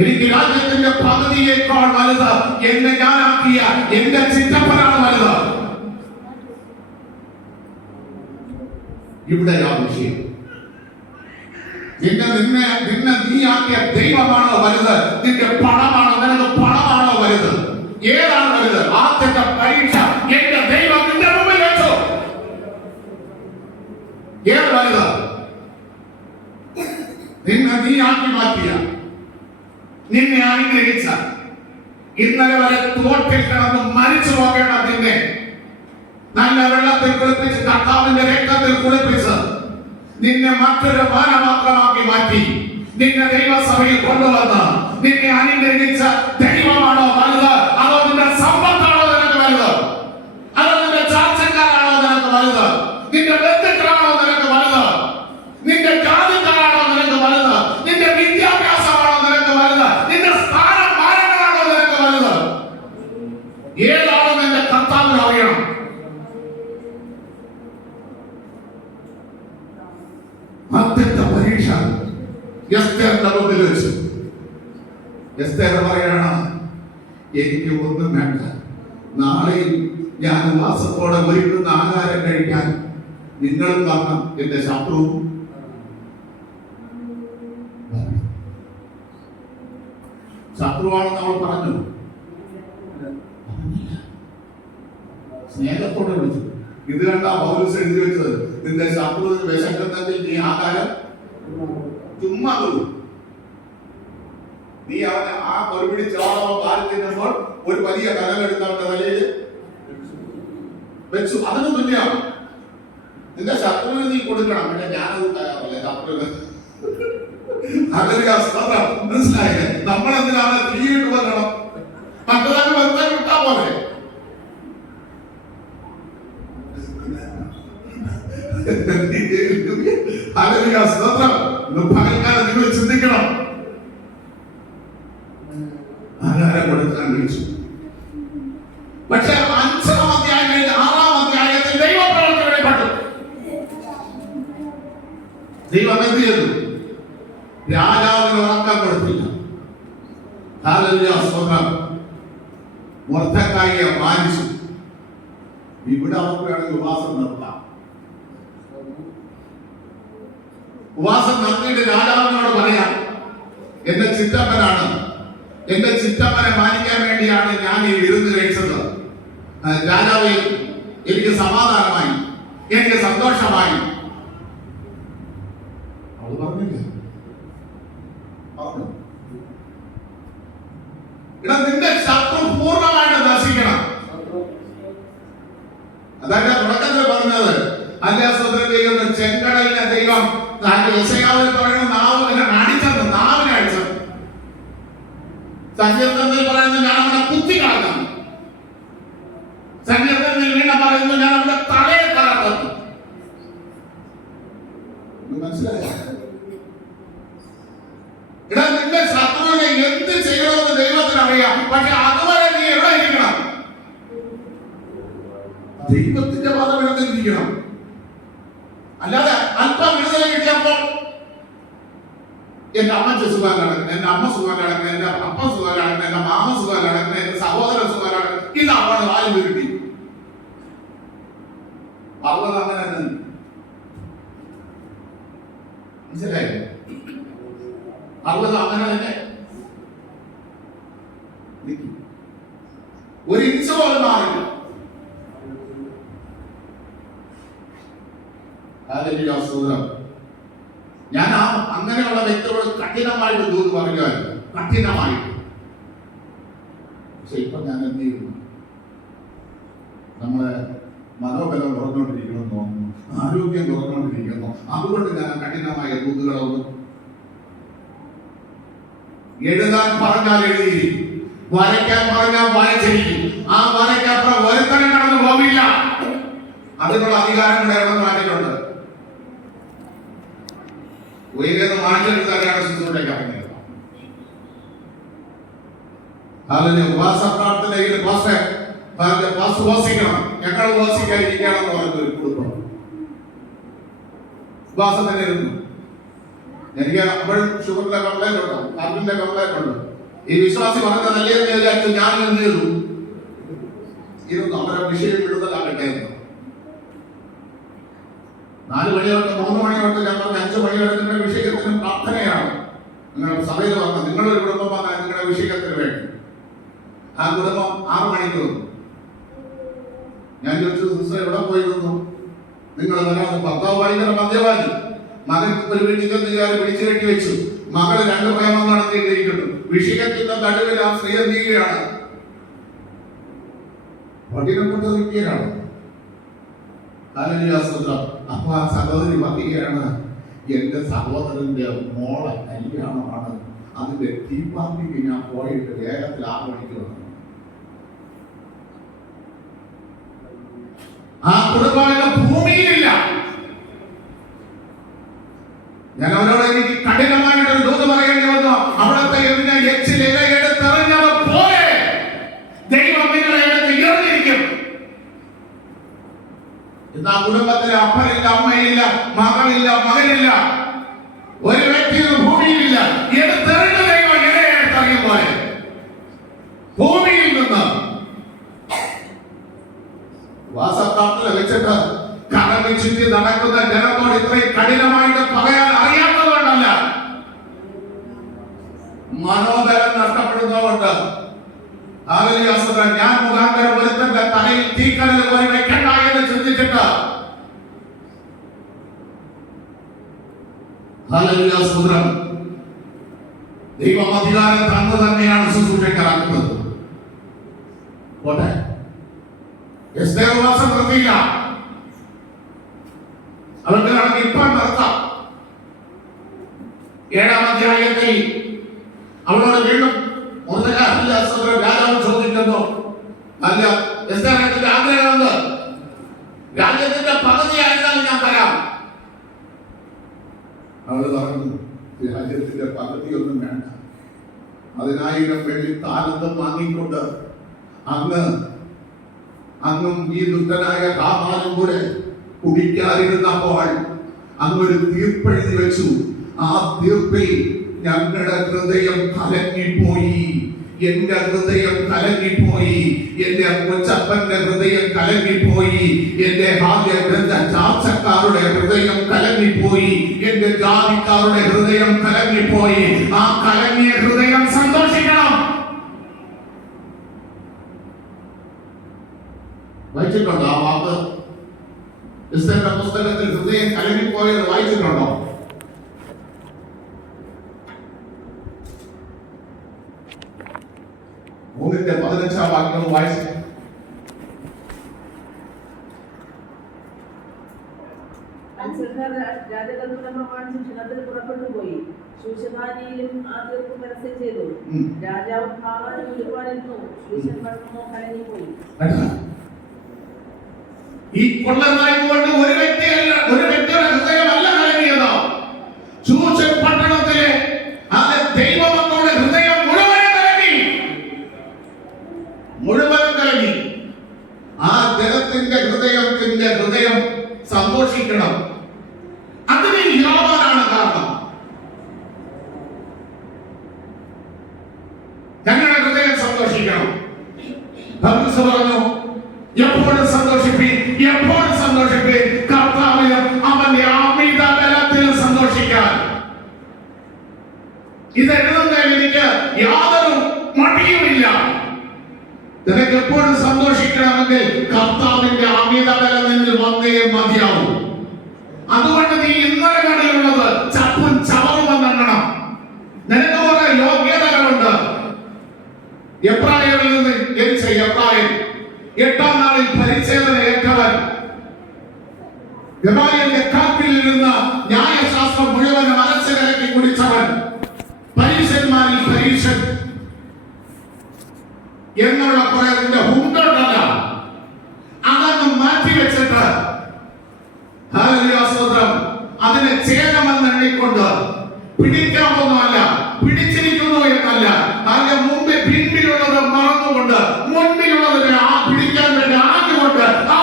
എനിക്ക് രാജ്യത്തിന്റെ പകുതിയേക്കാൾ വലുത് എന്നെ ഞാനാക്കിയ എന്റെ ചിറ്റപ്പനാണ് വലുത്. ഇവിടെ ആ വിഷയം. നിന്നെ നീയാക്കിയ ദൈവമാണോ വലുത്? നിന്റെ പണമാണോ? നിനക്ക് പണമാണോ വലുത്? ഏതാണ് വലുത്? ആദ്യത്തെ പരീക്ഷ എന്റെ ദൈവം നിന്റെ മുമ്പിൽ വെച്ചു. ഏത് വലുത്? നിന്നെ നീയാക്കി മാറ്റിയ, നിന്നെ അനുഗ്രഹിച്ച, ഇന്നലെ വരെ തോട്ടിൽ കിടന്ന് മരിച്ചു പോകേണ്ട നിന്നെ നല്ല വെള്ളത്തിൽ കുളിപ്പിച്ച്, കർത്താവിന്റെ രക്തത്തിൽ കുളിപ്പിച്ച് നിന്നെ മറ്റൊരു മാനമാത്രമാക്കി മാറ്റി നിന്നെ ദൈവസഭയിൽ കൊണ്ടുവന്ന് നിന്നെ അനുഗ്രഹിച്ച ദൈവമാണോ വലുത്? അതോ നിന്റെ സമ്പത്താണോ നിനക്ക് വലുത്? അതോ നിന്റെ ചാർച്ചക്കാരാണോ നിനക്ക് വലുത്? നിന്റെ ബന്ധുക്കളാണോ നിനക്ക് വലുത്? നിന്റെ ജാതിക്കാരാണോ നിനക്ക് വലുത്? നിന്റെ വിദ്യാഭ്യാസമാണോ നിനക്ക് വലുത്? നിന്റെ സ്ഥാനമാനങ്ങളാണോ നിനക്ക് വലുത്? ഏതാണോ നിന്റെ കർത്താവിന് അറിയണം. ആദ്യത്തെ പരീക്ഷ എസ്തേറിന്റെ മുമ്പിൽ വെച്ചു. എസ്തേർ പറയാണ്, എനിക്ക് ഒന്നും വേണ്ട, നാളെയും ഞാൻ വാസത്തോടെ ഒരുക്കുന്ന ആഹാരം കഴിക്കാൻ നിങ്ങളും കാരണം എന്റെ ശത്രുവും. ശത്രുവാണെന്ന് അവൾ പറഞ്ഞു. സ്നേഹത്തോടെ വിളിച്ചു. ഇത് കണ്ടാ പൗലോസ് എഴുതി വെച്ചത്, നിന്റെ ശത്രുവിന് വിശക്കുന്നെങ്കിൽ നീ ആഹാരം ചുമ്മാ കൊടുക്കും. നീ അവനെ ആ മറുപടി ചോളവൻ കാലം തിന്നുമ്പോൾ ഒരു വലിയ കനലെടുത്ത് അവന്റെ തലയിൽ വെച്ചു. അതിന് തുല്യമാണ്. നിന്റെ ശത്രുവിന് നീ കൊടുക്കണം. പിന്നെ ഞാനത് തയ്യാറല്ലേ ശത്രുവിന്. മനസ്സിലായില്ലേ? നമ്മളെന്തിനാണ് തീയിട്ട് കൊല്ലണം? മറ്റൊരാൾ വെറുതെ വിട്ടാ പോലെ. പകൽക്കാലം നിങ്ങൾ ചിന്തിക്കണം. ആഹാരം കൊടുക്കാൻ വിളിച്ചു. പക്ഷെ 5-ാം അധ്യായം 6-ാം അധ്യായത്തിൽ ദൈവപ്രവർത്തനം പെട്ടു. ദൈവം എന്ത് ചെയ്തു? രാജാവിന് ഉറക്കം കൊടുത്തില്ല. ഹല്ലേലൂയ, സ്തോത്രം. മൊർദെഖായിയെ മാനിച്ചു. ഇവിടെ അവർക്ക് വേണമെങ്കിൽ ഉപവാസം നടത്താം. ഉപവാസം നടത്തിയിട്ട് രാജാവിനോട് പറയാം, എന്റെ ചിറ്റപ്പനാണ്, എന്റെ ചിറ്റപ്പനെ മാനിക്കാൻ വേണ്ടിയാണ് ഞാൻ ഈ വിരുന്ന് കഴിച്ചത്. രാജാവേ, എനിക്ക് സമാധാനമായി, എനിക്ക് സന്തോഷമായി. അവൾ പറഞ്ഞില്ലേ? പറഞ്ഞു. ഇവിടെ നിന്റെ ശത്രു പൂർണ്ണമായിട്ട് നശിക്കണം. അതാണ് തുടക്കത്തിൽ പറഞ്ഞത്. അന്യാസ്വതന്ത്രം ചെയ്യുന്ന ചെങ്കടലിനെ ദൈവം യെശയ്യാവിൽ പറയുന്ന നാവിനെ അടിച്ചത്, നാവിനെ അടിച്ചത്. സങ്കീർത്തനത്തിൽ പറയുന്നത് ഞാൻ അവനെ കുത്തി കളഞ്ഞു. സങ്കീർത്തനത്തിൽ വീണ പറയുന്നു ഞാൻ അവന്റെ തലയെ തകർന്നു. മനസ്സിലായോ? ഇവിടെ നിന്റെ ശത്രുവിനെ എന്ത് ചെയ്യണമെന്ന് ദൈവത്തിന് അറിയാം. പക്ഷെ അതുവരെ നീ എവിടെ ഇരിക്കണം? ദൈവത്തിന്റെ പദവിടത്തിരിക്കണം. അല്ലാതെ അല്പം വിടുതല കിട്ടിയപ്പോൾ എന്റെ അമ്മ സുഖം കിടക്കുന്നു, എന്റെ അമ്മ സുഖം കിടക്കുന്നു, എന്റെ അപ്പ സുഖം കിടക്കുന്നു, എന്റെ മാമ സുഖം കിടക്കുന്നു, എന്റെ സഹോദരൻ സുഖം കിടക്കുന്നു, ഇതാണ് വായും കിട്ടി. അവളത് അങ്ങനെ തന്നെ. മനസ്സിലായോ? അവളത് അങ്ങനെ തന്നെ. ഒരു ഇഞ്ച് പോലും മാറില്ല. ഞാൻ അങ്ങനെയുള്ള വ്യക്തികളോട് കഠിനമായിട്ട് ദൂത് പറയുമായിരുന്നു, കഠിനമായിട്ട്. പക്ഷെ ഇപ്പൊ ഞാൻ എന്ത് ചെയ്യുന്നു? നമ്മളെ മനോബലം കുറഞ്ഞുകൊണ്ടിരിക്കണമെന്ന് തോന്നുന്നു, ആരോഗ്യം കുറഞ്ഞുകൊണ്ടിരിക്കുന്നു. അതുകൊണ്ട് ഞാൻ കഠിനമായ ദൂതുകളൊന്നും എഴുതാൻ പറഞ്ഞാൽ എഴുതിയിരിക്കും, വരയ്ക്കാൻ പറഞ്ഞാൽ വരച്ചിരിക്കും. ആ വരയ്ക്കപ്പുറം ഒരുത്തരം കടന്നു പോവില്ല. അതിനുള്ള അധികാരം വേണമെന്ന് മാറ്റിയിട്ടുണ്ട്. ഉയരുന്ന മാറ്റെടുത്താലാണ് ശുശ്രൂഷയ്ക്ക് ഇറങ്ങിയത്. അതിന് ഉപവാസ പ്രാർത്ഥനയിൽ ഉപവസിക്കണം. ഞങ്ങൾ ഉപവസിക്കാതിരിക്കുകയാണെന്ന് പറഞ്ഞ ഒരു കുടുംബം ഉപവാസത്തിന് ഇരുന്നു. എനിക്ക് അപ്പോഴും ഷുഗറിന്റെ കംപ്ലൈന്റ് ഉണ്ടോ, ഹാർട്ടിന്റെ കംപ്ലൈന്റ് ഉണ്ടോ? ഈ വിശ്വാസി പറഞ്ഞതല്ലേ എന്ന് വിചാരിച്ചു ഞാൻ എന്ത് ചെയ്തു? ഇരുന്നു. അവരെ വിഷയം വിടുതലാകട്ടെ എന്ന്. 4 മണി തൊട്ട് 3 മണി തൊട്ട് ഞങ്ങൾ 5 മണി വരെ വിഷയത്തിന് പ്രാർത്ഥനയാണ്. നിങ്ങളുടെ സഭയിൽ വന്ന നിങ്ങളൊരു കുടുംബം വന്നാൽ നിങ്ങളുടെ വിഷയത്തിന് വേണ്ടി ആ കുടുംബം 6 മണിക്ക് വന്നു. ഞാൻ ചോദിച്ചു, സിസ്റ്റർ എവിടെ പോയി നിന്നു? നിങ്ങൾ വരാതെ. ഭർത്താവ് ഭയങ്കര മദ്യപാനി, മകൻ ഒരു വീട്ടിൽ പിടിച്ചു കെട്ടി വെച്ചു, മകൾ 2 പ്രേമം നടത്തിയിട്ടിരിക്കുന്നു. വിഷയത്തിന്റെ നടുവിൽ ആ സ്ത്രീ നീക്കുകയാണ്, പട്ടികപ്പെട്ട നിൽക്കുകയാണ്. അപ്പൊ ആ സഹോദരി പറയുകയാണ്, എന്റെ സഹോദരന്റെ മോളെ കല്യാണമാണ്, അതിന്റെ തീപാർട്ടിക്ക് ഞാൻ പോയിട്ട് വേഗത്തിൽ 6 മണിക്ക് വന്നു. ആ കുടുംബം ഭൂമിയിലില്ല. ഞാൻ അവരോട് എനിക്ക് കഠിനമായിട്ടൊരു ദൂത് പറയേണ്ടി വന്നു. അവിടത്തെ ഇലയെടുത്തെറിഞ്ഞത് പോലെ ദൈവം നിങ്ങളെ എടുത്ത് എറിഞ്ഞിരിക്കും. ഇന്ന് ആ കുടുംബത്തിലെ അപ്പനില്ല, അമ്മയില്ല, മകളില്ല, മകനില്ല, ഒരു വ്യക്തിയും ഭൂമിയിലില്ല. എടുത്തെറിഞ്ഞ ദൈവം ഇലയെടുത്തെറിയും പോലെ ഭൂമിയിൽ നിന്ന് വാസപ്രാർത്ഥന വെച്ചിട്ട് കടമി ചുറ്റി നടക്കുന്ന ജനത്തോട് ഇത്രയും കഠിനമായിട്ട് പറയാൻ അറിയാത്തതുകൊണ്ടല്ല, മനോബലം നഷ്ടപ്പെടുന്നതുകൊണ്ട്. ഞാൻ മുഖാന്തരം ഒരുത്തന്റെ തലയിൽ തീക്കനൽ പോലെ വെക്കണ്ട എന്ന് ചിന്തിച്ചിട്ട് ദൈവം അധികാരം തന്നു തന്നെയാണ് ശുശ്രൂഷക്കാരാക്കുന്നത്. പോട്ടെ, ഉപവാസം നിർത്തിയില്ല. അവർക്ക് കണക്ക് ഇപ്പം നിർത്താം. 7-ാം അധ്യായത്തിൽ അവളോട് വീണ്ടും രാജാവ് ചോദിക്കുന്നു, അല്ല എസ്തേറിന്റെ ആഗ്രഹം എന്ത്? രാജ്യത്തിന്റെ പകുതിയായിരുന്നാലും ഞാൻ തരാം. അവൾ പറഞ്ഞു, രാജ്യത്തിന്റെ പകുതിയൊന്നും വേണ്ട, 10,000 വെള്ളി താലന്തം വാങ്ങിക്കൊണ്ട് അങ്ങും ഈ ദുഷ്ടനായ ഹാമാനും കൂടെ കുടിക്കാതിരുന്നപ്പോൾ അങ്ങൊരു തീർപ്പെഴുതി വെച്ചു. ആ തീർപ്പിൽ ഞങ്ങളുടെ ഹൃദയം കലങ്ങിപ്പോയി. എന്റെ ഹൃദയം കലങ്ങിപ്പോയി. എന്റെ കൊച്ചപ്പന്റെ ഹൃദയം കലങ്ങിപ്പോയി. എന്റെ ചാർച്ചക്കാരുടെ ഹൃദയം കലങ്ങിപ്പോയി. എന്റെ ജാതിക്കാരുടെ ഹൃദയം കലങ്ങിപ്പോയി. ആ കലങ്ങിയ ഹൃദയം സന്തോഷിക്കണം. വായിച്ചിട്ടുണ്ടോ ആ വാക്ക്? എസ്തേറിന്റെ പുസ്തകത്തിൽ ഹൃദയം കലങ്ങിപ്പോയത് വായിച്ചിട്ടുണ്ടോ? മൂന്നിന്റെ 15 വാക്യം വായിച്ചു. പുറപ്പെട്ടുപോയി ശൂശധാനിയിലും ആ തീർപ്പ് പരസ്യം ചെയ്തു. രാജാവ് ഹാമാനെ വിളിക്കുവാനിരുന്നു. ശൂശൻ പട്ടണമോ കലങ്ങിപ്പോയി. ഈ കൊള്ളനായിക്കൊണ്ട് ഒരു വ്യക്തിയുടെ ഹൃദയമല്ല കലങ്ങിയത്. ശൂശൻ പട്ടണത്തിലെ ദൈവമക്കളുടെ ഹൃദയം മുഴുവനും കലങ്ങി. ആ ജനത്തിന്റെ ഹൃദയം സന്തോഷിക്കണം. അതിന് യാവാനാണ് കാരണം. ഞങ്ങളുടെ ഹൃദയം സന്തോഷിക്കണം. പൗലോസ് പറഞ്ഞു, എപ്പോഴും സന്തോഷിപ്പീൻ, എപ്പോഴും സന്തോഷിപ്പീൻ, കർത്താവിലും അവന്റെ അമിത ബലത്തിലും സന്തോഷിക്കാൻ. ഇത് എഴുതുന്നതിൽ എനിക്ക് യാതൊരു മടിയുമില്ല. നിനക്ക് എപ്പോഴും സന്തോഷിക്കണമെങ്കിൽ കർത്താവിന്റെ അമിത ബലം നിന്നിൽ വന്നേ മതിയാവും. അതുകൊണ്ട് നീ ഇന്നലെ കടയിലുള്ളത് ചപ്പും ചവറുമെന്നെണ്ണണം. നിനക്ക് കുറെ യോഗ്യതകളുണ്ട്. എബ്രായരിൽ നിന്ന് ജനിച്ച എബ്രായൻ 8-ാം നാളിൽ പരിച്ഛേദന ഏറ്റവൻ, ഗമാലിയലിന്റെ കാപ്പിൽ ഇരുന്ന് ന്യായശാസ്ത്രം മുഴുവൻ മനസ്സ് കലക്കി കുടിച്ചവൻ, പരീശന്മാരിൽ പരീശൻ എന്നുള്ള കുറെ അതിന്റെ ഹുണ്ടല്ല, അതങ്ങ് മാറ്റിവെച്ചിട്ട് അതിനെ ഛേദമെന്ന് എണ്ണിക്കൊണ്ട് പിടിക്കാവുന്നതല്ല, പിടിച്ചിരിക്കുന്നു എന്നല്ല, അതിന്റെ മുമ്പിൽ പിൻപിലുള്ളത് മറന്നുകൊണ്ട് മുൻപിലുള്ളതിനെ ആ പിടിക്കാൻ വേണ്ടി ആഞ്ഞുകൊണ്ട് ആ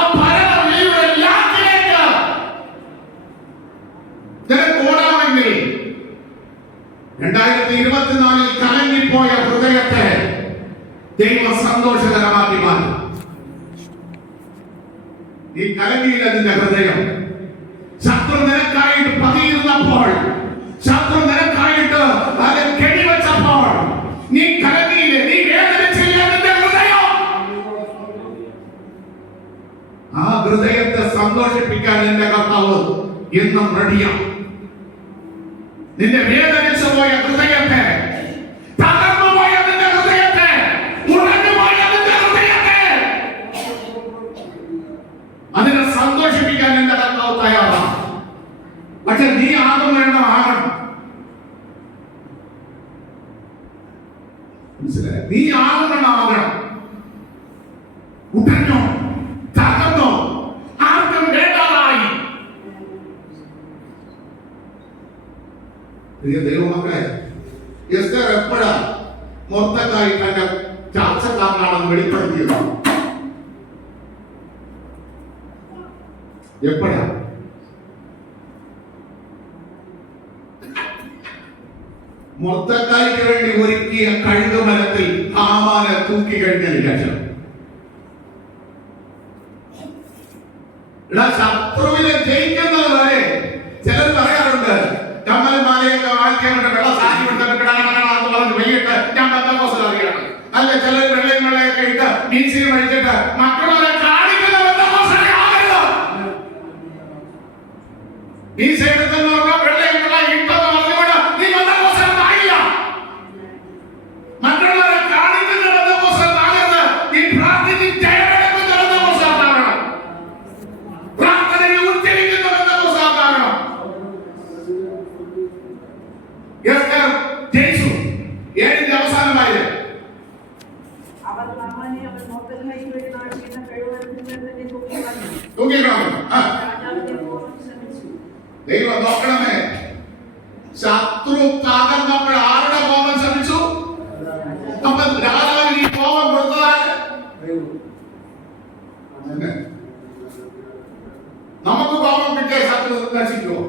നിനക്ക് ഓടാമെങ്കിൽ 2024 കലങ്ങിപ്പോയ ഹൃദയത്തെ ദൈവം സന്തോഷകരമാക്കി മാറ്റും. ഈ കലങ്ങിയില്ല നിന്റെ ഹൃദയം. ശത്രു നിനക്കായിട്ട് പതിയിരുന്നപ്പോൾ, ശത്രു നിനക്കായിട്ട് അത് കെടിവെച്ചപ്പോൾ നീ കലങ്ങിയില്ല, നീ വേദനിച്ചില്ല. നിന്റെ ഹൃദയം, ആ ഹൃദയത്തെ സന്തോഷിപ്പിക്കാൻ നിന്റെ കർത്താവ് എന്നും റെഡിയാണ്. നിന്റെ വേദനിച്ചു പോയ ഹൃദയത്തെ, തകർന്നു പോയ നിന്റെ ഹൃദയത്തെ, ഉടഞ്ഞു പോയ നിന്റെ ഹൃദയത്തെ അതിനെ സന്തോഷിപ്പിക്കാൻ നിന്റെ കർത്താവ് തയ്യാറാണ്. പക്ഷെ നീ ആകും വേണം, ആകണം. മനസ്സിലായി? നീ ആകണം. ഉടഞ്ഞോ, തകർന്നോ, ആർക്കും വേണ്ടാതായി. ദൈവമക്കളെ, എസ്തർ എപ്പോഴാ മൊർദെഖായി തന്റെ ചാർച്ചക്കാരനാണെന്ന് വെളിപ്പെടുത്തിയത്? എപ്പോഴാ? മൊർദെഖായിക്ക് വേണ്ടി ഒരുക്കിയ കഴുകുമരത്തിൽ ഹാമാനെ തൂക്കി കഴിഞ്ഞതിന് ശേഷം. ശത്രുവിനെ ജയിക്കുന്നത് വരെ ചിലർ പറയാറുണ്ട്, കമ്മൽമാലയൊക്കെ വാങ്ങിക്കാനുണ്ട്, വെള്ള സാരി എടുത്തിട്ട് വൈകിട്ട് ഞാൻ ബന്ധക്കോസിൽ അറിയാണ്. അല്ല, ചിലർ വെള്ളയൊക്കെ ഇട്ട് മീൻസിൽ കഴിച്ചിട്ട് മക്കളെ കാണിക്കുന്ന ബന്ധക്കോസിലെ ആകരുത്. മീൻസ് എടുക്കുന്നവർക്ക് വെള്ളയുള്ള ഇട്ടെന്ന് പറഞ്ഞുകൊണ്ട് നീ ബന്ധക്കോസിലായില്ല. മറ്റുള്ളവരെ കാണിക്കുന്ന ബന്ധക്കോസിലാകരുത്. നീ പ്രാർത്ഥിച്ച് ജയമെടുക്കുന്ന ബന്ധക്കോസിലാകണം. പ്രാർത്ഥനയിൽ ഉച്ചരിക്കുന്ന ബന്ധക്കോസിലാകണം. എസ്തർ ജയിച്ചു. 7-ന്റെ അവസാനമായത് അവർ ഹാമാനെ അവൻ മൊർദെഖായിക്ക് വേണ്ടി നാട്ടിക്കുന്ന കഴുകുമരത്തിൽ തന്നെ തൂക്കിക്കളഞ്ഞു. രാജാവിനെ പോകാൻ ശ്രമിച്ചു. ദൈവം നോക്കണമേ, ശത്രു തകർന്നപ്പോൾ ആരുടെ കോപം ശ്രമിച്ചു? അപ്പൊ രാജാവിന് ഈ കോപം കൊടുത്തതാണ്. നമുക്ക് കോപം കിട്ടിയ ശത്രു നശിക്കുമോ?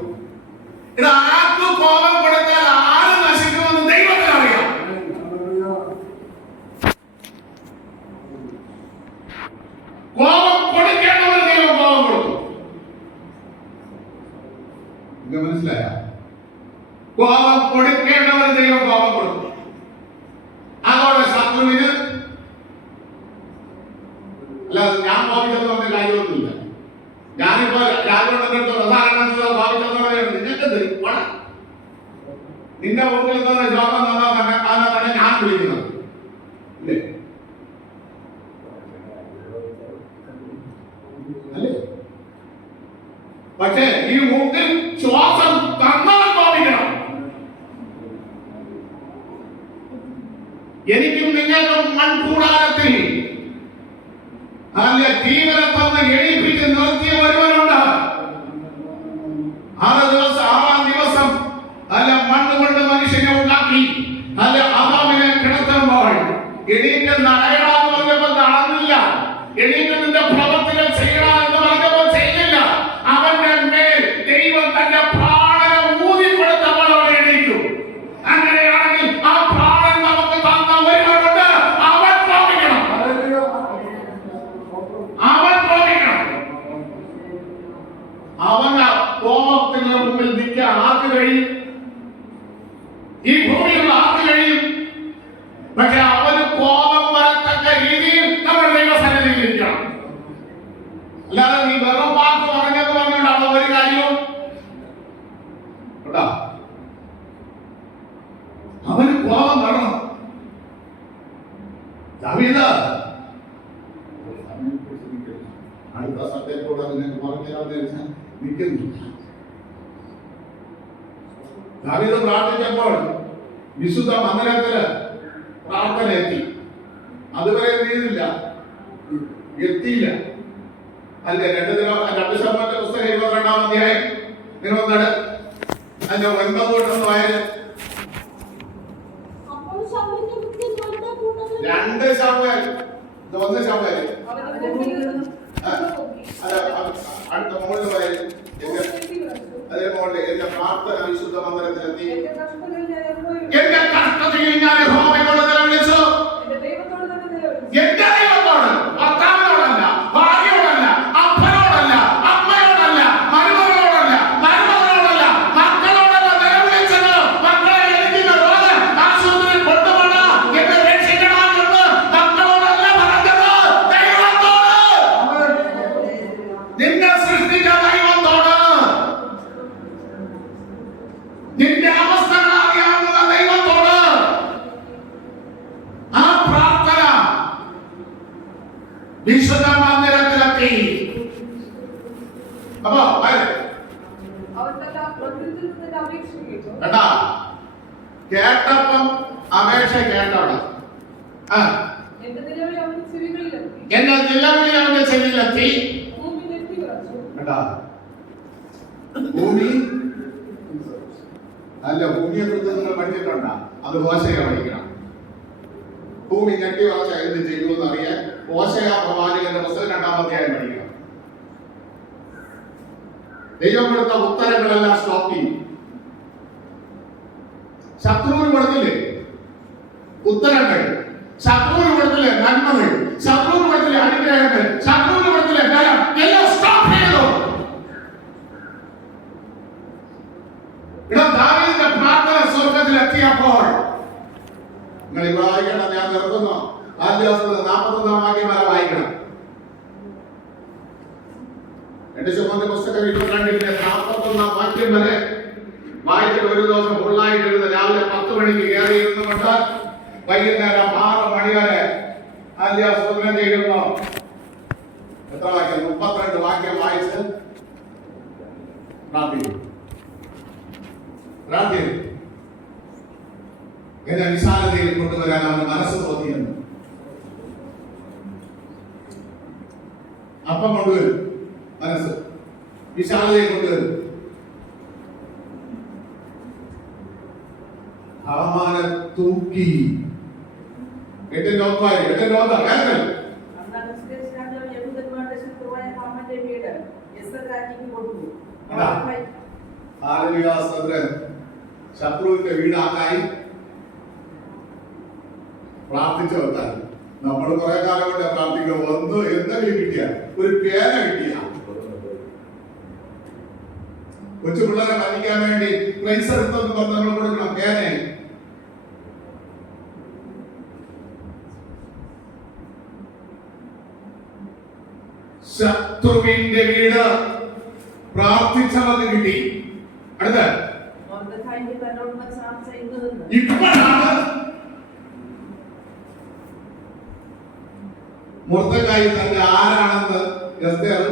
നിങ്ങൾക്ക് മനസ്സിലായ? കോപം കൊടുക്കേണ്ടവർ ദൈവം കോപം കൊടുക്കും. അതോടെ ശത്രുവിന് അല്ലാതെ ഞാൻ കോപിച്ചെന്ന് പറഞ്ഞ കാര്യമൊന്നുമില്ല. ഞാനിപ്പോ രാജോടൊക്കെ നിനക്ക് തരും നിന്റെ മുമ്പിൽ നിന്ന് രോഗം തന്നെ ഞാൻ വിളിക്കുന്നത് ഇല്ലേ? അല്ലേ? പക്ഷേ ഈ മൂക്കിൽ ശ്വാസം തന്നവൻ കോപിക്കണം. എനിക്കും നിങ്ങൾക്കും മൺകൂടാരത്തിൽ അല്ലെ ജീവനെ തന്ന് എഴുപ്പിച്ച് നിർത്തിയ ഒരുവനുണ്ട്. 6 ദിവസം അല്ല മണ്ണ് കൊണ്ട് മനുഷ്യനെ ഉണ്ടാക്കി അല്ല അതാമിനെ കിടത്തുമ്പോൾ എണീറ്റ് നടയണമെന്ന് പറഞ്ഞപ്പോൾ നടന്നില്ല. എണീറ്റ് നിന്റെ പ്രവർത്തികൾ ചെയ്യണമെന്ന് പറഞ്ഞപ്പോൾ ചെയ്തില്ല. അവന്റെ മേൽ ദൈവം തന്റെ പ്രാണനെ ഊതിക്കൊടുത്തപ്പോൾ അവൻ എണീറ്റു. അങ്ങനെയാണെങ്കിൽ ആ പ്രാണൻ നമുക്ക് തന്ന ഒരുവനുണ്ട്. അവൻ കോപിക്കണം. അവന് കോപത്തിന് മുമ്പിൽ നിൽക്കാൻ ആർക്ക് കഴിയും? ഈ ഭൂമിയിലുള്ള ആർക്ക് കഴിയും? പക്ഷെ അവന് കോപം വരത്തക്ക രീതിയിൽ നമ്മൾ ദൈവസന്നിധിയിൽ ഇരിക്കണം. അല്ലാതെ നീ വെറും വാക്ക് പറഞ്ഞെന്ന് പറഞ്ഞുകൊണ്ടാണ് ഒരു കാര്യവും കേട്ടോ. അവന് കോപം വരണം. ദാവീദ് അടുത്ത സത്യത്തോടെ നിങ്ങൾക്ക് പറഞ്ഞുതരാമെന്ന് നിൽക്കുന്നു. ദാവീദ് പ്രാർത്ഥിച്ചപ്പോൾ വിശുദ്ധ മന്ദിരത്തില് പ്രാർത്ഥന എത്തി. അതുവരെ എത്തിയില്ല, എത്തിയില്ല. അല്ലെ 2 ശതമാനത്തെ പുസ്തകം 22-ാം അധ്യായം നിങ്ങൾ ഒന്നാണ് അതിന്റെ 9 തൊട്ടൊന്ന് വായന. 2 ശതമാനം 1 ശതമാനം അടുത്ത മുകളിൽ വായന. അതേ മുകളിൽ എന്റെ പ്രാർത്ഥന വിശുദ്ധ മന്ദിരത്തിലെത്തി. എന്റെ കഷ്ടതയിൽ ഞാൻ യഹോവയോട് നിലവിളിച്ചു. എന്റെ ദൈവത്തോട്, ഭർത്താവിനോടല്ല, ഭാര്യയോടല്ല, അപ്പനോടല്ല, അമ്മയോടല്ല, മരുമകളോടല്ല, മരുമകളോടല്ല, മക്കളോടല്ല നിലവിളിച്ചത്. മക്കളെ എനിക്ക് രോഗം ആശുപത്രിയിൽ കൊണ്ടുപോകണം, എന്നെ രക്ഷിക്കണമെന്ന് മക്കളോടല്ല പറഞ്ഞത്, ദൈവത്തോട്. നിന്നെ സൃഷ്ടിച്ച ദൈവത്തോട്, നിന്റെ അവസ്ഥകൾ അറിയാവുന്ന ദൈവത്തോട് ആ പ്രാർത്ഥന വിശുദ്ധ മന്ദിരത്തിലെത്തി. അപ്പോ കേട്ടപ്പം അപേക്ഷ കേട്ടോളാം. എന്റെ നിലവിളി അവന്റെ ചെവിയിലെത്തി. ഭൂമി അല്ല, ഭൂമിയെ കുറിച്ച് നിങ്ങൾ പഠിച്ചിട്ടുണ്ടോ? അത് ഹോശയ പഠിക്കണം. ഭൂമി ഞെട്ടി വളർച്ച എന്ത് ചെയ്യുമെന്ന് അറിയാൻ ഹോശയ പ്രവാചകന്റെ പുസ്തകം 2-ാം അധ്യായം പഠിക്കണം. ദൈവം കൊടുത്ത ഉത്തരങ്ങളെല്ലാം സ്റ്റോപ്പ് ചെയ്യും. ശത്രുവിന് കൊടുത്തില്ലേ ഉത്തരങ്ങൾ? ശത്രുവിന് കൊടുത്തില്ലേ നന്മകൾ? ശത്രുവിന് കൊടുത്തില്ലേ അനുഗ്രഹങ്ങൾ? ശത്രുവിന് കൊടുത്തില്ലേ ബലം? എല്ലാം സ്റ്റോപ്പ് ചെയ്തു. ദാവീദിന്റെ പ്രാർത്ഥന സ്വർഗത്തിലെത്തിയപ്പോൾ നിങ്ങൾ ഇവിടെ വായിക്കണം. ഞാൻ നിർത്തുന്നു. 41-ാം വാക്യം വരെ വായിക്കണം. 2 ശതമാനത്തെ പുസ്തകം 22-ന്റെ 41-ാം വാക്യം വരെ വായിച്ചിട്ട് ഒരു ദിവസം ഫുള്ളായിട്ടിരുന്ന് രാവിലെ 10 മണിക്ക് കയറിയിരുന്നുകൊണ്ട് വൈകുന്നേരം 6 മണി വരെ ആദ്യാസ്വദനം ചെയ്യുന്നു. എത്ര വാക്യം? 32 വാക്യം വായിച്ച് പ്രാർത്ഥിക്കും. എന്നെ വിശാലതയിൽ കൊണ്ടുവരാൻ അവന് മനസ്സ് തോന്നിയെന്ന്. അപ്പം കൊണ്ടുവരും, മനസ്സ് വിശാലതയിൽ കൊണ്ടുവരും. ഹാമാനെ തൂക്കി. 8-ന്റെ 1 ശത്രുവിന്റെ വീടാക്കായി പ്രാർത്ഥിച്ചു വെക്കാൻ നമ്മൾ കുറെ കാലം കൊണ്ട് പ്രാർത്ഥിക്കുക. ഒന്ന് എന്തെങ്കിലും കിട്ടിയ ഒരു പേന കിട്ടിയ കൊച്ചു പിള്ളേരെ പറ്റിക്കാൻ വേണ്ടി പ്രൈസ് എടുത്തെന്ന് പറഞ്ഞ് നമ്മൾ കൊടുക്കണം. പേനെ ശത്രുവിന്റെ വീട് പ്രാർത്ഥിച്ചവർക്ക് കിട്ടി. അടുത്ത മൊർദെഖായിക്ക് തന്നോടുള്ള ചാർച്ച ഇന്ന് ഇപ്പോഴാണ് മൊർദെഖായി തന്റെ ആരാണെന്ന് എസ്തേർ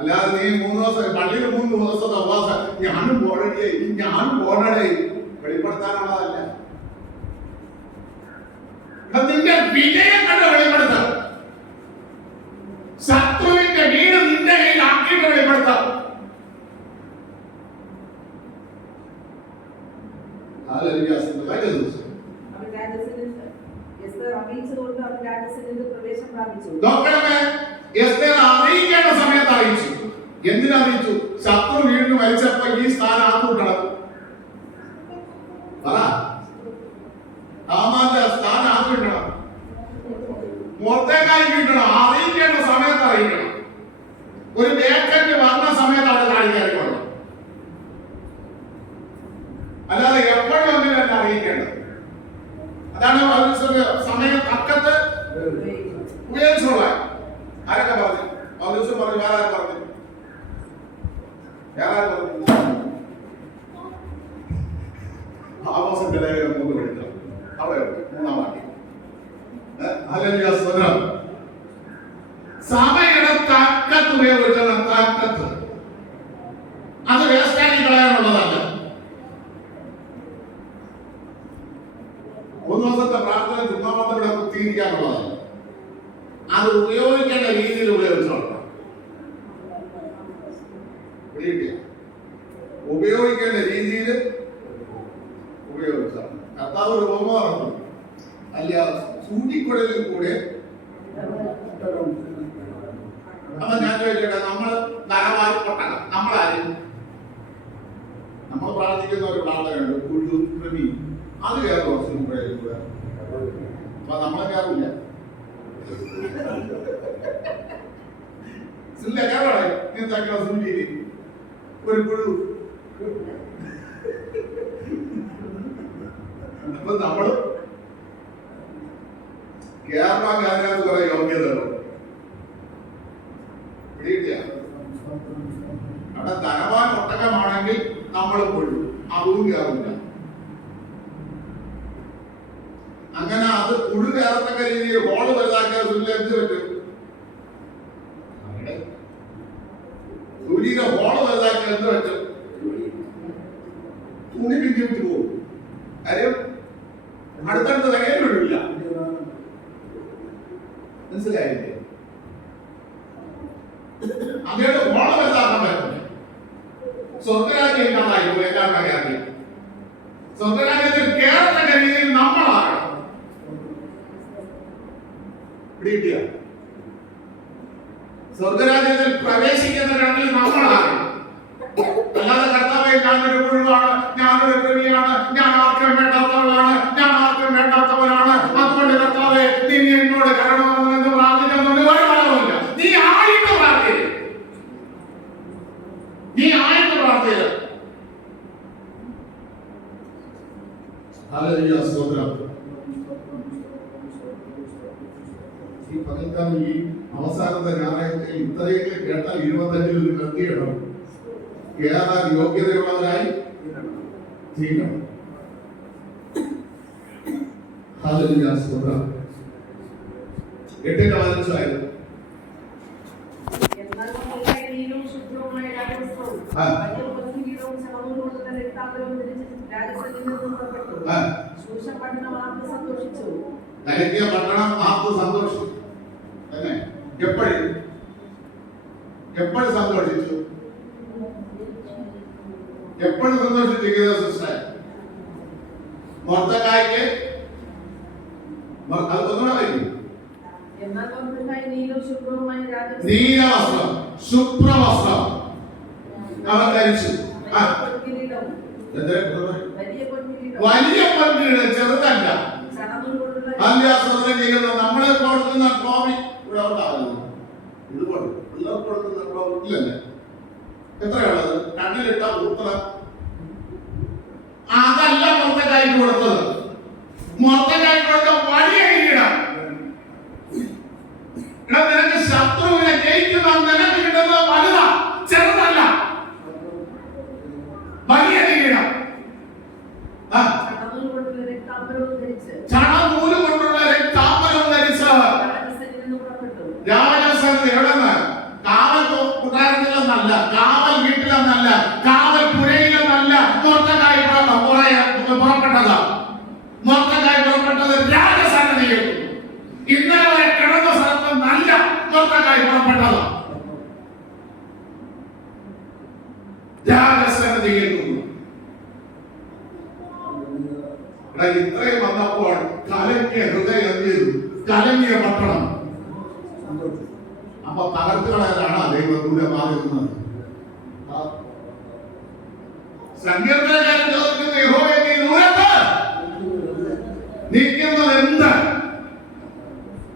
അല്ലാതെ നീ 3 ദിവസം പള്ളിയിൽ 3 ദിവസത്തെ ഉപവാസം ഞാനും പോടടേ വെളിപ്പെടുത്താനുള്ളതല്ല. നിന്റെ വിജയം കണ്ട് വെളിപ്പെടുത്താം. ശത്രുവിന്റെ വീട് നിന്റെ കയ്യിൽ ആക്കിയിട്ട് വെളിപ്പെടുത്താം. അറിയിക്കേണ്ട സമയത്ത് അറിയിച്ചു. എന്തിനറിയിച്ചു? ശത്രു വീടിന് മരിച്ചപ്പോ ഈ സ്ഥാനം ആക്കൂട്ടണം. ഹാമാന്റെ സ്ഥാനം ആക്കിട്ടണം. മൊർദെഖായി കിട്ടണം. അറിയിക്കേണ്ട സമയത്ത് അറിയിക്കണം. ഒരു വേക്കന്റ് വന്ന സമയത്ത് അവിടെ കാണിക്കാറില്ല. അല്ലാതെ എപ്പോഴും ഒന്നിനല്ല അറിയിക്കേണ്ടത്. അതാണ് സമയം തക്കത്ത് ഉപയോഗിച്ചുള്ള. ആരൊക്കെ പറഞ്ഞു? പൗലോസ് പറഞ്ഞു. വേറെ ആരും പറഞ്ഞു? ആമോസിന്റെ ലേഖനം 3 പഠിക്കണം. അവിടെ 3-ാം വാക്യം. ഹല്ലേലൂയ സ്തോത്രം. സമയുടെ തക്കത്ത് ഉപയോഗിക്കണം. തക്കത്ത്. അത് വേസ്റ്റാക്കി കളയാനുള്ളതല്ല. 3 ദിവസത്തെ പ്രാർത്ഥന ചുമ്മാമത്തവിടെ തീരിക്കാനുള്ളതല്ല. അത് ഉപയോഗിക്കേണ്ട രീതിയിൽ ഉപയോഗിച്ചോളണം. ഉപയോഗിക്കേണ്ട രീതിയിൽ ഉപയോഗിച്ചാണ്. കർത്താവ് ഒരു ഉപമ പറഞ്ഞു. അല്ല, സൂചിക്കുഴലിൽ കൂടെ അപ്പൊ ഞാൻ ചോദിക്കട്ടെ, നമ്മൾ നരവാരി പൊട്ടണം. നമ്മളാരും നമ്മൾ പ്രാർത്ഥിക്കുന്ന ഒരു പ്രാർത്ഥനയുണ്ട്, പുഴു കൃമി, അത് കയറുമോ സൂചിക്കുഴലിൽ കൂടെ? അപ്പൊ നമ്മളെ കയറില്ല. ഇല്ല, കയറോടെ നീ തക്കണം സൂചിയിൽ ഒരു പുഴു. അപ്പൊ നമ്മള് കേരളം അതിനകത്ത് കുറെ യോഗ്യതകൾ അവിടെ ധനവാൻ ഒട്ടകമാണെങ്കിൽ നമ്മൾ പൊഴും, അതും കയറില്ല. അങ്ങനെ അത് പുഴു കയറത്തക്ക രീതിയിൽ ഹോള് വലുതാക്കിയ എന്ത് പറ്റും? സൂര്യയുടെ ഹോള് വലുതാക്കിയ എന്ത് പറ്റും? തുണി പിഞ്ചു വിട്ടു പോകും. കാര്യം അടുത്തടുത്ത് തകയിൽ വിടില്ല. മനസ്സിലായില്ലേ? അങ്ങയുടെ ഹോള് വലുതാക്കാൻ പറ്റില്ല. സ്വർഗരാജ്യം ഇല്ലാതായിരുന്നു. എല്ലാം അറിയാം. സ്വർഗരാജ്യത്തിൽ കേരളത്തിന്റെ രീതിയിൽ നമ്മളാകണം. പിടികിട്ടിയ സ്വർഗരാജ്യത്തിൽ പ്രവേശിക്കുന്നവരാണെങ്കിൽ നമ്മളാകണം. അല്ലാതെ കർത്താവേ ഞാനൊരു പുഴുവാണ്, ഞാനൊരു കൃമിയാണ്, ഞാൻ ആർക്കും വേണ്ടാത്തവളാണ്, ഞാൻ ആർക്കും വേണ്ടാത്തവനാണ്, അതുകൊണ്ട് കർത്താവേ നീ എന്നോട് കരുണമെന്ന് പ്രാർത്ഥിക്കുന്നതുകൊണ്ട് ഒരു ഫലവുമില്ല. നീ ആയിട്ട് പ്രാർത്ഥിക്കുക. നീ ആയിട്ട് പ്രാർത്ഥിക്കുക. ഹല്ലേലൂയ സ്തോത്രം. ഈ പകൽക്കാലം ഈ അവസാനത്തെ ഞായറാഴ്ച ഇത്രയെങ്കിലും കേട്ടാൽ 25-ൽ നിർത്തിയിടണം. കേറാൻ യോഗ്യതയുള്ളവരായി തീരണം. ഹല്ലേലൂയ സ്തോത്രം. 8-ന്റെ 15 എന്നാൽ മൊർദെഖായിയും ശുദ്ധവുമായ രാജവസ്ത്രവും വലിയ ഉപസ്ഥിതിയും ശവങ്ങളോട് തന്നെ രക്താംബരവും ധരിച്ച് രാജസന്നിധിയിൽ നിന്ന് പുറപ്പെട്ടു. ശൂശൻ പട്ടണം ആർത്ത് സന്തോഷിച്ചു. നൽകിയ പട്ടണം ആർത്ത് സന്തോഷിച്ചു. തന്നെ എപ്പോഴും സന്തോഷിച്ചു. എപ്പോഴും സന്തോഷിച്ചിരിക്കുന്ന സിസ്റ്റർ മൊർദെഖായിക്ക് നീലവസ്ത്രം, ശുഭ്രവസ്ത്രം അവൻ ധരിച്ചു. വലിയ പൊൻകിരീടം, ചെറുതല്ല. നമ്മളെ കൊടുക്കുന്ന കോപി ഇവിടെ ഉണ്ടാകുന്നു. ഇല്ലല്ലേ? എത്രയുള്ളത്? കണ്ണിലിട്ട ഉത്തര അതല്ല മുറത്തക്കായ്ക്ക് കൊടുത്തത്. മുറത്തക്കായ്ക്ക് കൊടുത്ത വലിയ കിരീടം. നിനക്ക് ശത്രുവിനെ ജയിക്കുന്ന നിനക്ക് കിട്ടുന്നത് വലുതാ, ചെറുതല്ല. വലിയ കിരീടം. ചണനൂല് കൊണ്ടുള്ള രക്താംബരവും ധരിച്ച് രാജസ്ഥാനത്ത് എവിടെ നിന്ന്? കാവൽ കൂട്ടാരത്തിലൊന്നല്ല, കാവൽ വീട്ടിലൊന്നല്ല, കാവൽ പുരയിലൊന്നല്ല മുറത്തക്കായി പുറപ്പെട്ടത്. മുറത്തക്കായി പുറപ്പെട്ടത് രാജസ്ഥാനത്തിൽ. ഇന്നലെ വരെ കിടന്ന സ്ഥലത്ത് നല്ല മുറത്തക്കായി പുറപ്പെട്ടത് രാജസ്ഥാനത്തിൽ. ഇത്രയും വന്നപ്പോൾ കലങ്ങിയ ഹൃദയം ചെയ്തു, കലങ്ങിയ പട്ടണം. അപ്പൊ തകർത്തുകളാണ് ദൈവദൂതൻ മാറുന്നത്. സങ്കീർത്തനക്കാരൻ ചോദിക്കുന്ന യഹോവേ നീ ദൂരത്ത് നിൽക്കുന്നത് എന്ത്?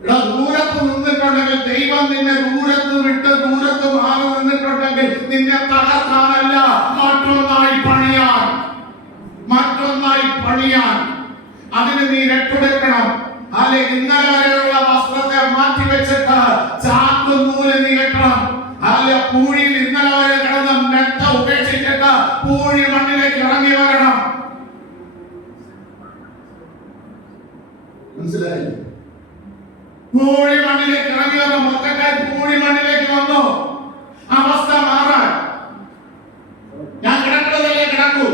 ദൂരത്ത് നിന്നിട്ടുണ്ടെങ്കിൽ ദൈവം നിന്നെ ദൂരത്ത് വിട്ട് ദൂരത്ത് മാറി നിന്നിട്ടുണ്ടെങ്കിൽ നിന്നെ തകർക്കാനല്ല, മറ്റൊന്നായി പണിയാൻ, മറ്റൊന്നായി പണിയാൻ. അതിന് നീ രട്ടെടുക്കണം. അല്ലെ ഇന്നലെ വരെയുള്ള വസ്ത്രത്തെ മാറ്റി വെച്ചിട്ട് ചാക്ക് നൂല് നീ കെട്ടണം. അല്ലെ പൂഴിയിൽ ഇന്നലെ വരെ കിടന്ന മെത്ത ഉപേക്ഷിച്ചിട്ട് പൂഴി മണ്ണിലേക്ക് ഇറങ്ങി വരണം. മനസ്സിലായി? പൂഴി മണ്ണിലേക്ക് ഇറങ്ങി വന്ന മൊത്തക്കാർ പൂഴി മണ്ണിലേക്ക് വന്നു. അവസ്ഥ മാറാൻ. ഞാൻ കിടക്കുന്നതല്ലേ കിടക്കൂ,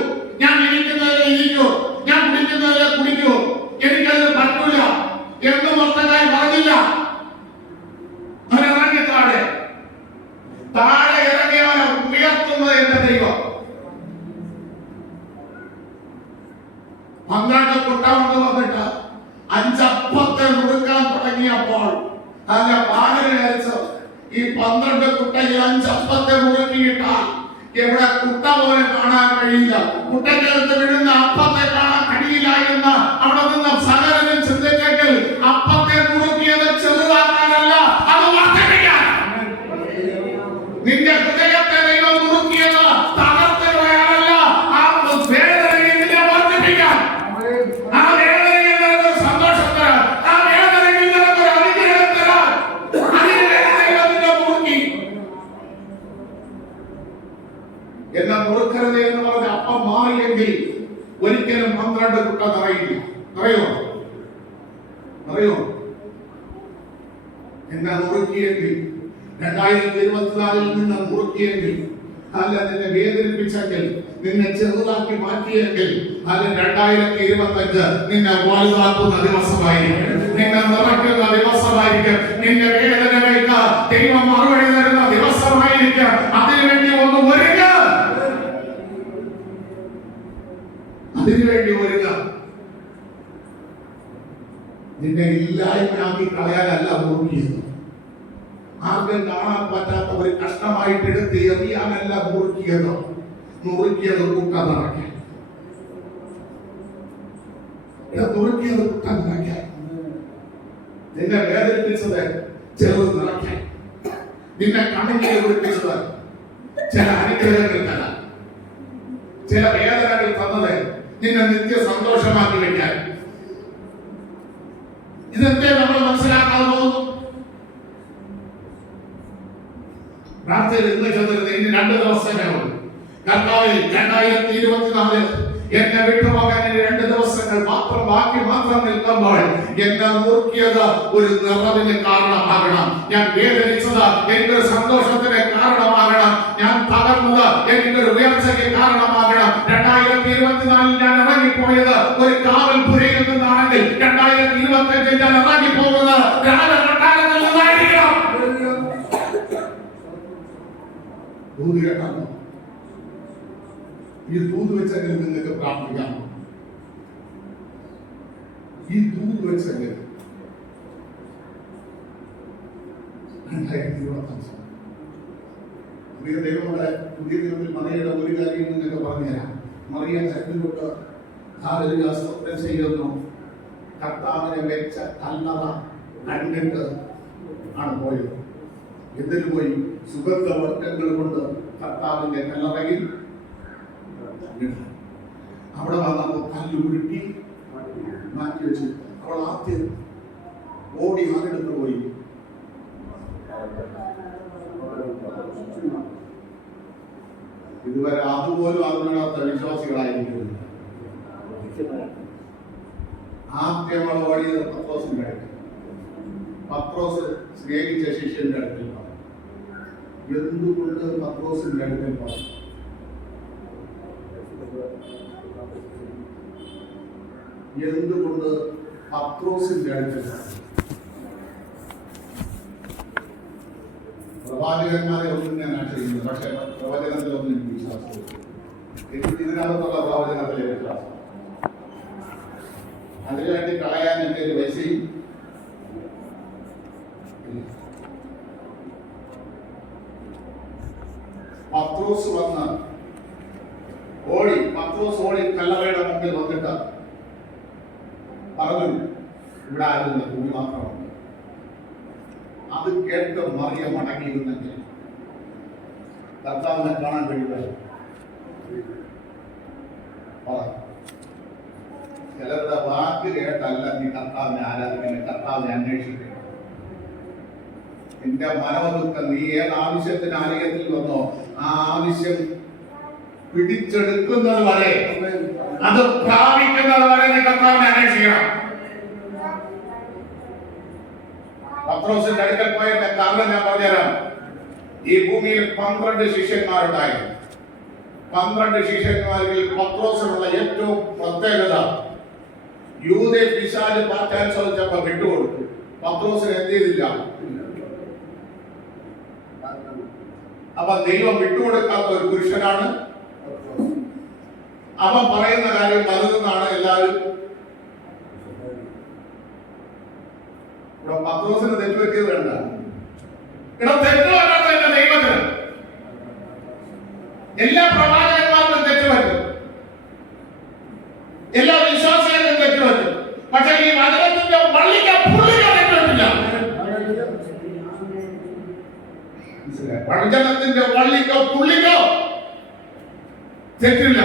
ഞാൻ ഇരിക്കുന്നതല്ലേ ഇരിക്കൂ, ഞാൻ കുടിക്കുന്നതല്ലേ കുടിക്കൂ, എനിക്കത് പറ്റൂല എന്ന് മൊത്തക്കാർ പറഞ്ഞില്ല. അവനിറങ്ങി താഴെ ഇറങ്ങിയവനെ ഉയർത്തുന്നത് എന്റെ ദൈവം. 12 കുട്ടമുണ്ട് വന്നിട്ട് 5 അപ്പത്തെ മുറുക്കാൻ തുടങ്ങിയപ്പോൾ അതിന്റെ പാലിന് കഴിച്ച് ഈ 12 കുട്ടയിൽ 5 അപ്പത്തെ മുറുക്കിയിട്ടാൽ ഇവിടെ കുട്ട പോലെ കാണാൻ കഴിയില്ല. കുട്ടയ്ക്കകത്ത് വീഴുന്ന അപ്പത്തെ കാണാൻ കഴിയില്ല എന്ന് അവിടെ നിന്ന് സകലനും ചിന്തിച്ചെങ്കിൽ അപ്പത്തെ മുറുക്കിയത് ചെറുതാക്കാനല്ല, അത് വർദ്ധിപ്പിക്കാൻ. നിന്റെ ഹൃദയത്തെ ദൈവം മുറുക്കിയത് തകർത്തുകളയാനല്ല, ആ വേദനയെ നിന്നെ വർദ്ധിപ്പിക്കാൻ. ആ വേദനയിൽ നിനക്ക് സന്തോഷം തരാൻ, ആ വേദനയിൽ നിനക്ക് ഒരു അനുഗ്രഹം തരാൻ, അതിന് ദൈവം നിന്നെ മുറുക്കി. എന്നെ മുറുക്കരുത് എന്ന് പറഞ്ഞ അപ്പം മാറിയെങ്കിൽ ഒരിക്കലും 12 കുട്ട നിറയില്ല. അറിയോ? എന്നെ മുറുക്കിയെങ്കിൽ 2024 നിന്ന് മുറുക്കിയെങ്കിൽ, അല്ല നിന്നെ വേദനിപ്പിച്ചെങ്കിൽ, നിന്നെ ചെറുതാക്കി മാറ്റിയെങ്കിൽ, അല്ല 2025 നിന്നെ വലുതാക്കുന്ന ദിവസമായിരിക്കും, നിന്നെ നിറയ്ക്കുന്ന ദിവസമായിരിക്കും, നിന്റെ വേദനകൾക്ക് ദൈവം മറുപടി തരുന്ന ദിവസമായിരിക്കും. അതിനുവേണ്ടി ഒന്ന് ഒരുങ്ങ, അതിനുവേണ്ടി ഒരുങ്ങ. നിന്നെ ഇല്ലായ്മയാക്കി കളയാനല്ല മുറുക്കിയത്, ആർക്കും കാണാൻ പറ്റാത്ത ഒരു കഷ്ടമായിട്ട് എടുത്ത് എറിയാനല്ല മുറുക്കിയത് കുട്ട നിറയ്ക്കാൻ. മുറുക്കിയത് കുട്ട നിറയ്ക്കാൻ. നിന്നെ വേദനിപ്പിച്ചത് ചെറുത് നിറയ്ക്കാൻ. നിന്നെ കണ്ണിനെ കുറിപ്പിച്ചത് ചില അനുഗ്രഹങ്ങൾക്കല്ല, ചില വേദനകൾ തന്നത് നിന്നെ നിത്യ സന്തോഷമാക്കി വെക്കാൻ. ഇതെന്തേ നമ്മൾ മനസ്സിലാക്കാതെ പോകുന്നു? പ്രാർത്ഥന ഇന്ന് ചെന്നിരുന്നത് ഇനി 2 ദിവസമേ ഉള്ളൂ. കർത്താവേ 2024 എന്നെ വിട്ടുപോകാൻ 2 ദിവസങ്ങൾ മാത്രം നിൽക്കുമ്പോൾ എന്നെ മുറുക്കിയത് ഒരു നിറവിന് കാരണമാകണം. ഞാൻ വേദനിച്ചത് എനിക്കൊരു സന്തോഷത്തിന് കാരണമാകണം. ഞാൻ തകർന്നത് എനിക്കൊരു ഉയർച്ചയ്ക്ക് കാരണമാകണം. 2024 ഞാൻ ഇറങ്ങിപ്പോയത് ഒരു കാവൽ പുരയിൽ നിന്നാണെങ്കിൽ 2025 ഞാൻ ഇറങ്ങിപ്പോകുന്നത് രാജകൊട്ടാരത്തിൽ നിന്നായിരിക്കണം. ഈ ദൂത് വെച്ചെങ്കിൽ നിങ്ങൾക്ക് പ്രാർത്ഥിക്കാം. ഈ ദൂത് വെച്ചെങ്കിൽ 2025 പുതിയ ദൈവങ്ങളെ പുതിയ ദൈവത്തിൽ മറിയുടെ ഒരു കാര്യം നിങ്ങൾക്ക് പറഞ്ഞുതരാം. മറിയ കരുതികൊണ്ട് സ്വപ്നം ചെയ്യുന്നു. കർത്താവിനെ വെച്ച കല്ലറ കണ്ടിട്ട് ആണ് പോയത്. എന്തിനു പോയി? സുഗന്ധവർഗ്ഗങ്ങൾ കൊണ്ട് കർത്താവിന്റെ കല്ലറയിൽ അവിടെ വന്നപ്പോൾ കല്ല് ഉരുട്ടി മാറ്റി വെച്ചു. അവൾ ആദ്യം ഓടി ആരെടുത്ത് പോയി? ഇതുവരെ അതുപോലും അതിനകത്ത വിശ്വാസികളായിരിക്കും. ആദ്യം അവൾ ഓടിയത് പത്രോസിന്റെ അടുത്ത്. പത്രോസ് സ്നേഹിച്ച ശിഷ്യന്റെ അടുത്തിൽ പറഞ്ഞു. എന്തുകൊണ്ട് പത്രോസിന്റെ അടുത്തിൽ പറഞ്ഞു? എന്തുകൊണ്ട് പത്രോസിന്റെ അടുത്തിൽ പറഞ്ഞു? പ്രവാചകന്മാരെ ഒന്നും ഞാൻ ആശ്രയിക്കുന്നു, പക്ഷേ പ്രവചനത്തിലൊന്നും എനിക്ക് വിശ്വാസമില്ല. എനിക്ക് ഇതിനകത്തുള്ള പ്രവചനത്തിലെ വിശ്വാസം. അതിനുവേണ്ടി കളയാൻ എൻ്റെ ഒരു പൈസയും പത്രോസ് വന്ന് പത്രോസ് ഓടി കല്ലറയുടെ മുമ്പിൽ വന്നിട്ട് പറഞ്ഞു, ഇവിടെ ആരുമില്ല, ഭൂമി മാത്രമാണ്. അത് കേട്ട് മറിയം മടങ്ങിയിരുന്നെങ്കിൽ കർത്താവിനെ കാണാൻ കഴിയുമല്ലോ. ചിലരുടെ വാക്ക് കേട്ടല്ല നീ കർത്താവിനെ ആരാധിക്കുന്നത്, കർത്താവിനെ അന്വേഷിക്കുക. നിന്റെ മനമൊതുക്കം നീ ഏത് ആവശ്യത്തിന് ആലയത്തിൽ വന്നോ ആ ആവശ്യം പിടിച്ചെടുക്കുന്നത് വരെ, അത് പ്രാപിക്കുന്നത് വരെ നീ കർത്താവിനെ അന്വേഷിക്കണം. പത്രോസിന്റെ അടുക്കൽ പോയതിന്റെ കാരണം ഞാൻ പറഞ്ഞുതരാം. ഈ ഭൂമിയിൽ 12 ശിഷ്യന്മാരുണ്ടായി. 12 ശിഷ്യന്മാരിൽ പത്രോസിനുള്ള ഏറ്റവും പ്രത്യേകത, യൂദേ പിശാച് പാറ്റാൻ ശ്രമിച്ചപ്പോ വിട്ടുകൊടുത്തു. പത്രോസിന് എന്ത് ചെയ്തില്ല? അപ്പൊ ദൈവം വിട്ടുകൊടുക്കാത്ത ഒരു പുരുഷനാണ്. അവൻ പറയുന്ന കാര്യം വലുതെന്നാണ് എല്ലാവരും. ഇവിടെ പത്രോസിന് തെറ്റുപറ്റിയത് വേണ്ട. ഇവിടെ തെറ്റുപറ്റാത്ത എന്റെ ദൈവത്തിന് എല്ലാ പ്രവാചകന്മാർക്കും തെറ്റുപറ്റും, എല്ലാ വിശ്വാസികൾക്കും തെറ്റുപറ്റും. പക്ഷെ ഈ വചനത്തിന്റെ വള്ളിക്കോ പുള്ളിക്കോ തെറ്റുപറ്റില്ല. വചനത്തിന്റെ വള്ളിക്കോ പുള്ളിക്കോ തെറ്റില്ല.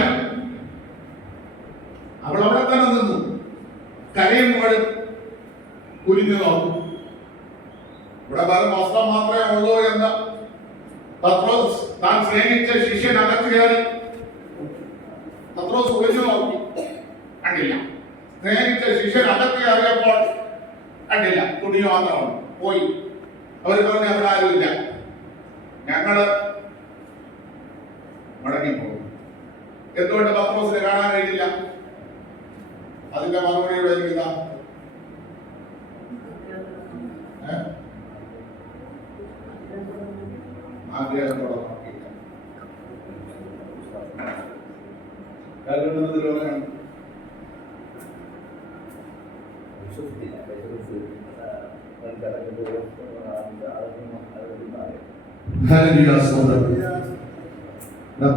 അവൾ അവിടെ തന്നെ നിന്നു, കരയുമ്പോൾ കുനിഞ്ഞു നോക്കും. ഇവിടെ വെറും വസ്ത്രം മാത്രമേ ഉള്ളൂ എന്ന് പത്രോസ് താൻ സ്നേഹിച്ച ശിഷ്യൻ അകത്ത് കയറി. പത്രോസ് കുനിഞ്ഞു നോക്കി, കണ്ടില്ല. സ്നേഹിച്ച ശിഷ്യൻ അകത്ത് കയറിയപ്പോൾ കണ്ടില്ല, തുണി മാത്രമാണ്. പോയി. അവർ പറഞ്ഞ അവിടെ ആരുമില്ല, ഞങ്ങള് മടങ്ങിപ്പോകും. എന്തുകൊണ്ട് പത്രോസിനെ കാണാൻ കഴിഞ്ഞില്ല? അതിന്റെ മറുപടി ഇവിടെ ആഗ്രഹത്തോടെ നോക്കിയില്ല.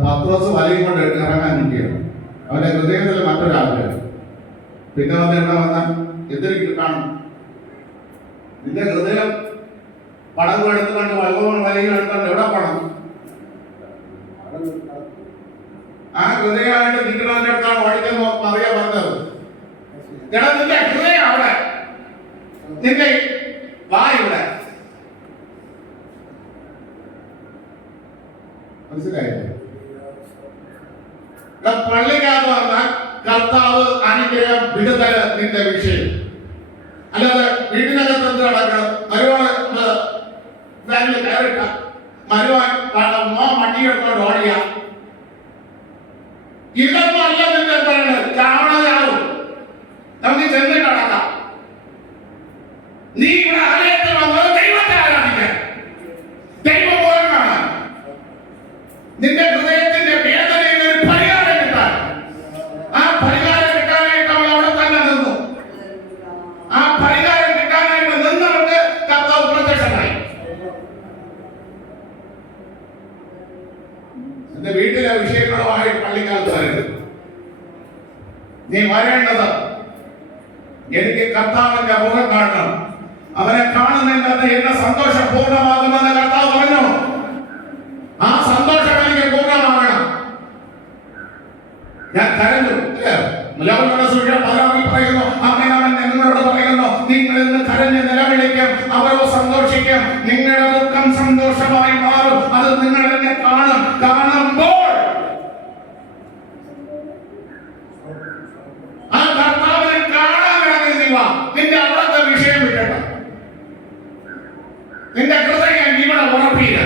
പത്രോസ് വലയും കൊണ്ട് ഇറങ്ങാൻ നിൽക്കുകയാണ്. അവന്റെ ഹൃദയത്തിൽ മറ്റൊരാഗ്രഹം. പിന്നെ വന്ന് എവിടെ വന്നാൽ എന്തൊരു കാണും? നിന്റെ ഹൃദയം പടവ് എടുത്തുകൊണ്ട് വല്ലവും വലയും എടുത്തുകൊണ്ട് എവിടെ പോണം? ആ ഹൃദയമായിട്ട് നിൽക്കുന്നവന്റെ അടുത്താണ് ഓടിക്കാൻ അറിയാൻ പറഞ്ഞത്. എടാ, നിന്റെ ഹൃദയം അവിടെ, നിന്റെ വായുടെ. മനസ്സിലായില്ലേ? പള്ളിക്കകത്ത് വന്നാൽ കർത്താവ് അനുഗ്രഹം വിടുതല നിന്റെ വിഷയം. അല്ലാതെ വീട്ടിനകത്ത് എന്ത് നടക്കണം? മരുവാൻ ബാങ്കിൽ കയറിട്ട മരുവാൻ മട്ടിയെടുത്തോണ്ട് ഓടിയ ഇതൊന്നും അല്ല. നിന്റെ എന്താണ് ചാവണതാവും. നമുക്ക് ചെന്നിട്ട് നടക്കാം. നീ ഇവിടെ ആലയത്തിൽ വന്നത് ദൈവത്തെ ആരാധിക്കാൻ, ദൈവബോധം കാണാൻ, നിന്റെ ഹൃദയത്തിന്റെ വേദനയിൽ ഒരു പരിഹാരം കിട്ടാൻ. ആ പരിഹാരം കിട്ടാനായിട്ട് അവൾ അവിടെ തന്നെ നിന്നു. ആ പരിഹാരം കിട്ടാനായിട്ട് നിന്നവർക്ക് കർത്താവ് പ്രത്യക്ഷമായി. എന്റെ വീട്ടിലെ വിഷയങ്ങളുമായി പള്ളിക്കാലത്ത് വരരുത്. നീ വരേണ്ടത് എനിക്ക് കർത്താവിന്റെ മുഖം കാണണം. അവനെ കാണുന്നതിനകത്ത് എന്റെ സന്തോഷം പൂർണ്ണമാകുമെന്ന് കർത്താവ് പറഞ്ഞു. ആ സന്തോഷം എനിക്ക് പൂർണ്ണമാകണം. ഞാൻ കരഞ്ഞു. പറയുന്നു, അവൻ നിങ്ങളോട് പറയുന്നു, നിങ്ങൾ ഇന്ന് കരഞ്ഞ് നിലവിളിക്കും, അവരോ സന്തോഷിക്കും. നിങ്ങളുടെ ദുഃഖം സന്തോഷമായി മാറും. അത് നിങ്ങൾ എന്നെ കാണുമ്പോൾ ആ കർത്താവിനെ കാണാനാണ് നിന്റെ അവിടുത്തെ വിഷയം വിട്ട നിന്റെ ഹൃദയം ഇവിടെ ഉറപ്പില്ല.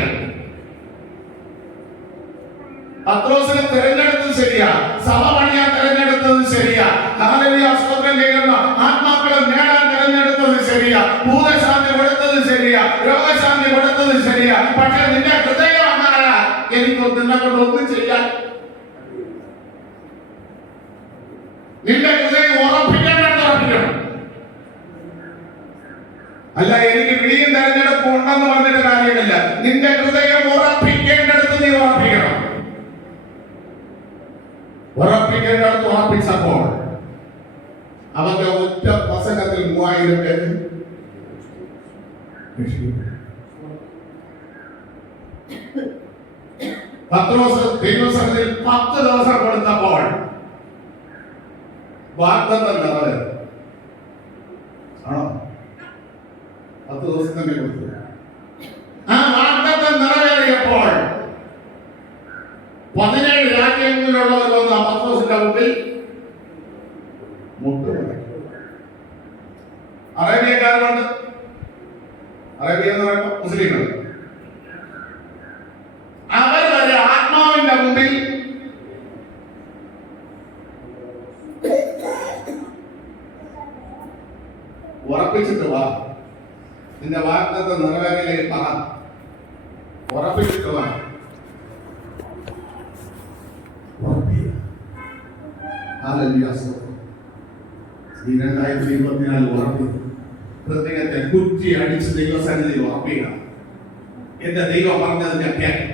പത്രോസിനെ തിരഞ്ഞെടുത്തത് ശരിയാ, സഭ പണിയാൻ തിരഞ്ഞെടുത്തത് ശരിയാ, ഹല്ലേലൂയ സ്തോത്രം ചെയ്യുന്ന ആത്മാക്കളെ നേടാൻ തിരഞ്ഞെടുത്തത് ശരിയാ, ഭൂതശാന്തി കൊടുത്തത് ശരിയാ, രോഗശാന്തി കൊടുത്തത് ശരിയാ. പക്ഷെ നിന്റെ ഹൃദയം അങ്ങാനാ. എനിക്ക് നിന്നെ കൊണ്ട് ഒന്നും ചെയ്യാൻ, നിന്റെ ഹൃദയം ഉറപ്പിക്കേണ്ടത് ഉറപ്പിക്കണം. അല്ല എനിക്ക് വിളിയും തെരഞ്ഞെടുപ്പും ഉണ്ടെന്ന് പറഞ്ഞിട്ട് കാര്യമില്ല. നിന്റെ ഹൃദയം ഉറപ്പിക്കേണ്ടടുത്ത് നീ ഉറപ്പിക്കണം. ഉറപ്പിക്കേണ്ടടുത്ത് ഉറപ്പിച്ചപ്പോൾ അവന്റെ ഒറ്റ പ്രസംഗത്തിൽ 3000 പേര് പത്രോസ് ദൈവസന്നിധിയിൽ 10 ദിവസം കൊടുത്തപ്പോൾ വാഗ്ദത്തം നിറവേറി. ആണോ? 10 ദിവസം തന്നെ കൊടുത്തു. ആ വാഗ്ദത്തം നിറവേറിയപ്പോൾ 17 രാജ്യങ്ങളിലുള്ളവർ വന്ന് പത്രോസിന്റെ മുമ്പിൽ മുട്ടുമടക്കി. അറേബ്യക്കാരുണ്ട്. അറേബ്യ എന്ന് പറയുമ്പോൾ മുസ്ലിങ്ങൾ. അവർ വരെ ആത്മാവിന്റെ മുമ്പിൽ ഉറപ്പിച്ചിട്ട് വാ, നിന്റെ വാഗ്ദത്തം നിറവേറിയിലേക്ക് പറ, ഉറപ്പിച്ചിട്ട് വാ. ഈ 2024 ഉറപ്പിക്കും. ഹൃദയത്തെ കുറ്റി അടിച്ച് ദൈവസന്നിധി ഉറപ്പിക്കുക. എന്റെ ദൈവം പറഞ്ഞത് ഞാൻ കേൾക്കും,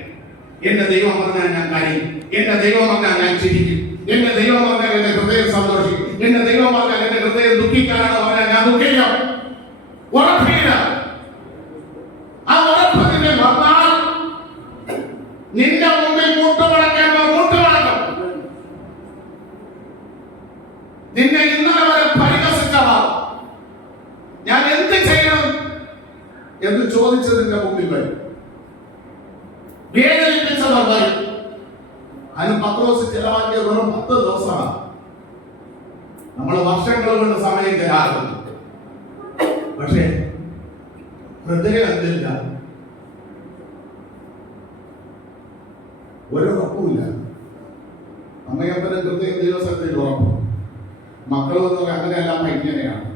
എന്റെ ദൈവം പറഞ്ഞാൽ ഞാൻ കരയും, എന്റെ ദൈവം പറഞ്ഞാൽ ഞാൻ ചിരിക്കും, എന്റെ ദൈവം പറഞ്ഞാൽ എന്റെ ഹൃദയം സന്തോഷിക്കും, എന്റെ ദൈവം പറഞ്ഞാൽ എന്റെ ഹൃദയം ദുഃഖിക്കാനാണ് പറഞ്ഞാൽ ഞാൻ ദുഃഖിക്കാം. ഉറപ്പില്ല. ആ ഉറപ്പ് നിന്നെ വന്നാൽ നിന്റെ മുമ്പിൽ മുട്ടുമടക്കാൻ മുട്ടുമടക്കും. നിന്നെ ഇന്നലെ വരെ പരിഹസിച്ചവർ ഞാൻ എന്ത് ചെയ്യണം എന്ന് ചോദിച്ചതിന്റെ മുമ്പിൽ വരും. വേദനിപ്പിച്ചവർ വരും. അതിന് പത്രോസ് ചെലവാക്കിയ വെറും 10 ദിവസമാണ്. നമ്മൾ വർഷങ്ങൾ കൊണ്ട് സമയം തരാറുണ്ട്. പക്ഷേ ഹൃദയം എന്തില്ല, ഒരുറപ്പുമില്ല. അമ്മയപ്പന്റെ ഹൃദയം ദൈവസത്തിൽ ഉറപ്പും. മക്കൾ എന്ന് പറയാൻ അങ്ങനെയെല്ലാം ഇങ്ങനെയാണ്.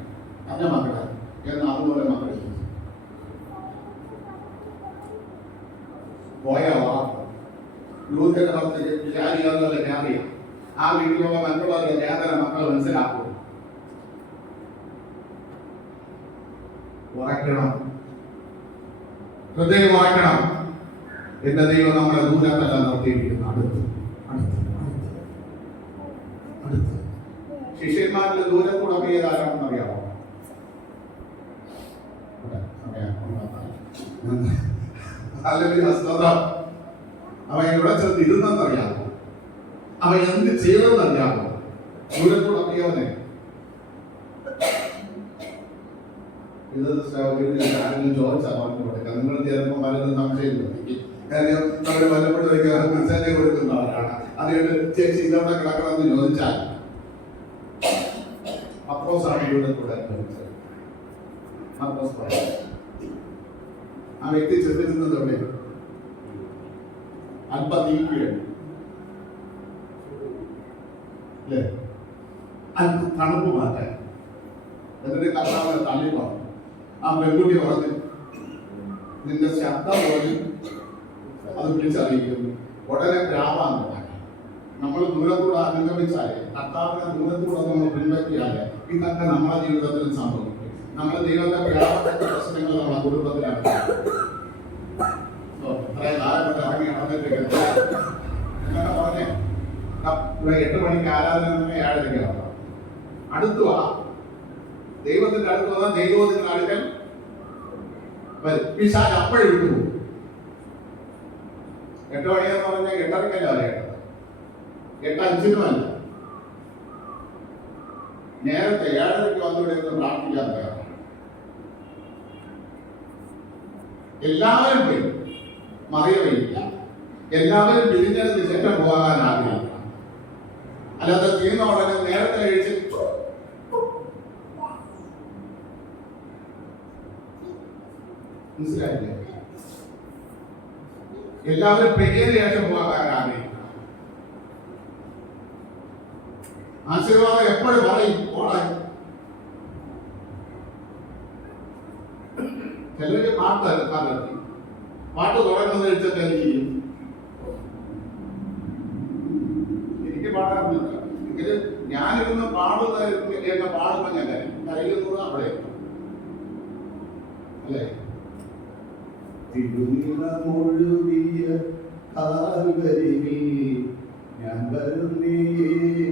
അന്ന മക്കളെ എന്ന് അതുപോലെ മക്കൾ പോയ വിചാരിയാന്നുള്ള അറിയാം. ആ വീട്ടിലുള്ള മറ്റുള്ളവരുടെ വേദന മക്കൾ മനസ്സിലാക്കും. ഉറക്കണം, ഹൃദയം ഉറക്കണം. എന്റെ ദൈവം നമ്മളെ ദൂരത്തല്ല നിർത്തിയിരിക്കുന്നു, അടുത്ത് അടുത്ത്. ശിഷ്യന്മാരുടെ ദൂരത്തൂടെ പോയതാരാണെന്ന് അറിയാമോ? അവൻ ഇവിടെ ചെന്ന് ഇരുന്നെന്നറിയാമോ? അവൻ എന്ത് ചെയ്തെന്നറിയാമോ? ദൂരത്തൂടെ പോയവനെ ആരെങ്കിലും ചോദിച്ചാൽ പറഞ്ഞു കൊടുക്കാം. നിങ്ങൾ ചിലപ്പോൾ പലതും സംശയം ചോദിക്കും. കാര്യം നമ്മൾ വല്ലപ്പോഴും മെസ്സേജ് കൊടുക്കുന്നവരാണ്. അതുകൊണ്ട് ചേച്ചി ഇതവിടെ കിടക്കണമെന്ന് ചോദിച്ചാൽ പത്രോസാണ് കൂടെ ആ വ്യക്തി ചെന്നിരുന്നത് എവിടെ? അല്പ തീക്കുകയാണ് അല്ലേ? അല്പ തണുപ്പ് മാറ്റാൻ. എന്നിട്ട് കർത്താവിനെ തള്ളി പറഞ്ഞു. ആ പെൺകുട്ടി പറഞ്ഞു, നിന്റെ ശബ്ദം പോലും അത് വിളിച്ചറിയിക്കുന്നു. ഉടനെ പ്രാവാന്ന് പറഞ്ഞു. നമ്മൾ ദൂരത്തൂടെ അനുഗമിച്ചാലേ, കർത്താവിനെ ദൂരത്തൂടെ നമ്മൾ പിൻപറ്റിയാലേ ഇതൊക്കെ നമ്മുടെ ജീവിതത്തിൽ സംഭവിക്കും. നമ്മുടെ ദൈവത്തെ വ്യാപകത്തെ പ്രശ്നങ്ങൾ നമ്മുടെ കുടുംബത്തിലാണ്. അത്രയും കാലം ഇറങ്ങി നടന്നിട്ട് പറഞ്ഞേ ഇവിടെ 8 മണിക്ക് ആരാധന 7:30 അടുത്തു വാ. ദൈവത്തിന്റെ അടുത്ത് വന്നാൽ ദൈവത്തിന്റെ അടുക്കൽ അപ്പൊ പിശാച് അപ്പോഴും വിട്ടുപോകും. 8 മണിയെന്ന് പറഞ്ഞാൽ 8:30 കേട്ടത്, 8:05 നേരത്തെ 7:30 വന്നിവിടെ നിന്ന് പ്രാർത്ഥിക്കാൻ തയ്യാറാണ്. എല്ലാവരും പോയി മറിയവയില്ല, എല്ലാവരും പിരിഞ്ഞതിന് ശേഷം പോകാൻ ആഗ്രഹിക്കണം. അല്ലാതെ തീർന്ന ഉടനെ നേരത്തെ കഴിച്ച് മനസ്സിലായില്ലേ? എല്ലാവരും പെരിയതിന് ശേഷം പോകാൻ ആഗ്രഹിക്കണം. ആശീർവാദം എപ്പോഴും പറയും ഓടാൻ. ചിലർക്ക് പാട്ട് കലർത്തി, പാട്ട് തുടങ്ങുന്ന വെച്ചൊക്കെ ചെയ്യും. എനിക്ക് പാടാറുണ്ട്. എങ്കിലും ഞാനിരുന്ന് പാടുന്ന എന്നെ പാടുമ്പോ ഞാൻ കരയുന്നത് അവിടെ അല്ലേ? തിരുനിറമൊഴുകിയ കാൽവരിയിൽ ഞാൻ വരുന്നേകനായി,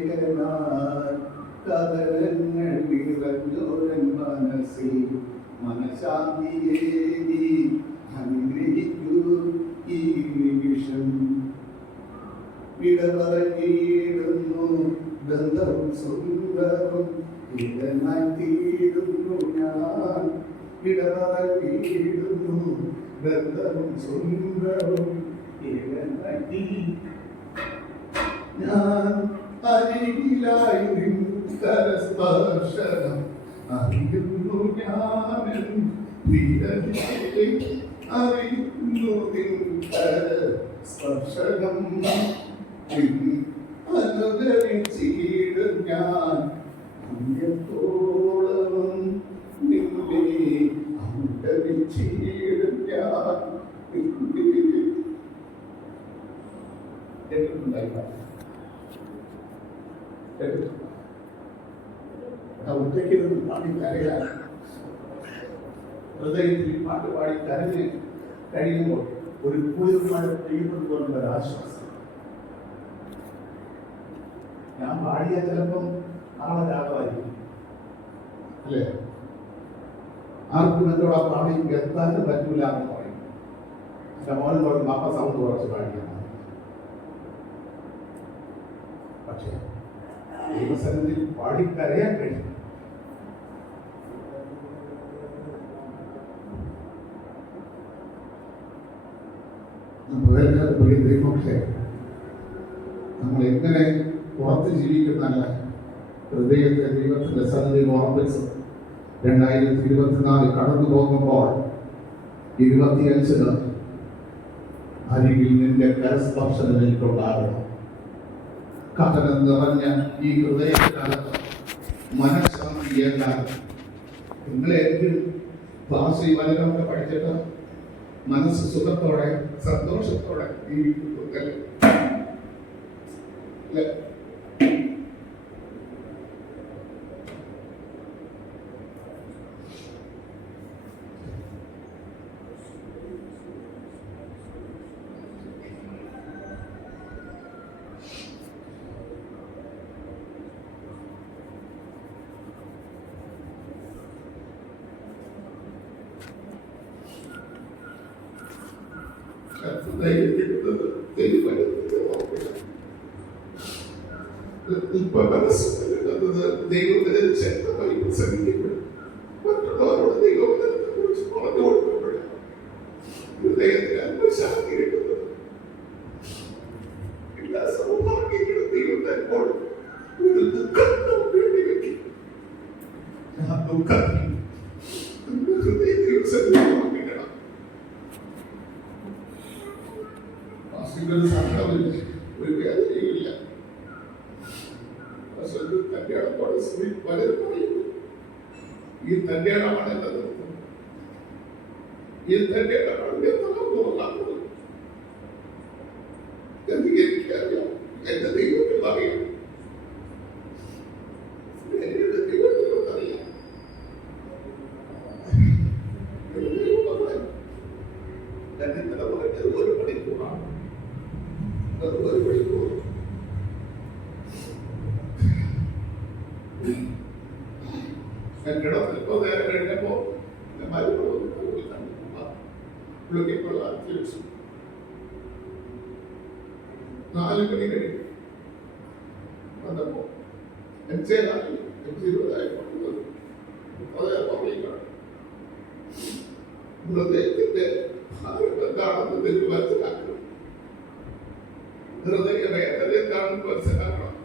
കതരങ്ങൾ നിറഞ്ഞോരൻ മനസ്സിൽ മനഃശാന്തിയേകി അനുഗ്രഹിക്കൂ ഈ നിമിഷം. ഇടപറങ്ങിയിടുന്നു ബന്ധവും സുന്ദരവും ഇടനായി തീരുന്നു ഞാൻ. ഇടപറങ്ങിയിടുന്നു ബന്ധവും സുന്ദരവും ഇടനായി ഞാൻ. അരികിലായി നിൻ കരസ്പർശനം അറിയുന്നു ഞാൻ. അറിയുന്നു നിൻ കരസ്പർശനം അനുകരിച്ചിടും ഞാൻ. അന്യത്തോളവും നിന്നെ അനുകരിച്ചിടും ഞാൻ. ഒറ്റയ്ക്ക് പാടി കരയാൻ ഹൃദയത്തിൽ പാട്ട് പാടി കരഞ്ഞ് കഴിയുമ്പോൾ ഒരു പൂർണ്ണ പെയ്യുന്നത് പോലുള്ള ഒരാശ്വാസം. ഞാൻ പാടിയ ചിലപ്പം നാളെ രാഗമായിരിക്കും അല്ലേ? ആർക്കും എന്നോട് ആ പാടി എത്താനും പറ്റൂല എന്ന് പറയും. പക്ഷെ മോൻ പറയും പാപ്പ സൗണ്ട് കുറച്ച് പാടിക്കാൻ. പക്ഷേ ദൈവസന്നിധിയിൽ പാടിക്കരയാൻ കഴിയും. ദൈവമക്കളെ, നമ്മൾ എങ്ങനെ പുറത്ത് ജീവിക്കുന്നല്ല, ഹൃദയത്തെ ദൈവത്തിന്റെ സന്നിധിയിൽ ഉറപ്പിച്ച് 2024 കടന്നു പോകുമ്പോൾ 25 അരികിൽ നിന്റെ കരസ്പർശനം എനിക്കുണ്ടാകണം. കഥനം നിറഞ്ഞ ഈ ഹൃദയകാലത്ത് മനഃശാന്തിയേക്കാൻ നിങ്ങളെങ്കിലും ക്ലാസ്സിൽ വചനമൊക്കെ പഠിച്ചിട്ട് മനസ്സ് സുഖത്തോടെ സന്തോഷത്തോടെ ജീവിക്കുന്നല്ലേ? ഇപ്പൊ മനസ്സിലാക്കുന്നത് ദൈവത്തിന് ശക്തമായി പ്രസംഗിക്കപ്പെടും. മറ്റുള്ളവരോട് ദൈവവചനത്തെ കുറിച്ച് പറഞ്ഞു കൊടുക്കപ്പെടും. ഹൃദയത്തിന് ആത്മശാന്തി കിട്ടുന്നത്. എല്ലാ സൗഭാഗ്യങ്ങളും ദൈവം തരുമ്പോൾ ഒരു ദുഃഖം വേണ്ടി വെക്കും. ആ ദുഃഖം ഹൃദയത്തിൽ സന്നിധിക്കണം. സങ്കടമില്ല, ഒരു വേദനയുമില്ല. തന്റെ ഇടത്തോടെ പലരും പറയുന്നു, ഈ തന്റെ ഇടമാണ് എന്റെ നിർത്തം, ഈ തന്റെ ഇടമാണ് തോന്നാറുള്ളത് എന്ന് എനിക്കറിയാം. എന്റെ ദൈവത്തിൽ അറിയാം, എന്റെ ദൈവത്തിനോടറിയാം. എന്റെ നിലപാട് 1 മണിക്കൂറാണ്. 1 മണിക്കൂർ കിടന്നിപ്പോ നേരം കഴിഞ്ഞപ്പോ മരുന്ന് വിളിക്കപ്പെടുക തിരിച്ചു 4 മണി കഴിയും വന്നപ്പോ എച്ച്20 ഹൃദയത്തിന്റെ എന്താണെന്ന് നിങ്ങൾ മനസ്സിലാക്കണം. ഹൃദയവേദന എന്താണെന്ന് മനസ്സിലാക്കണം.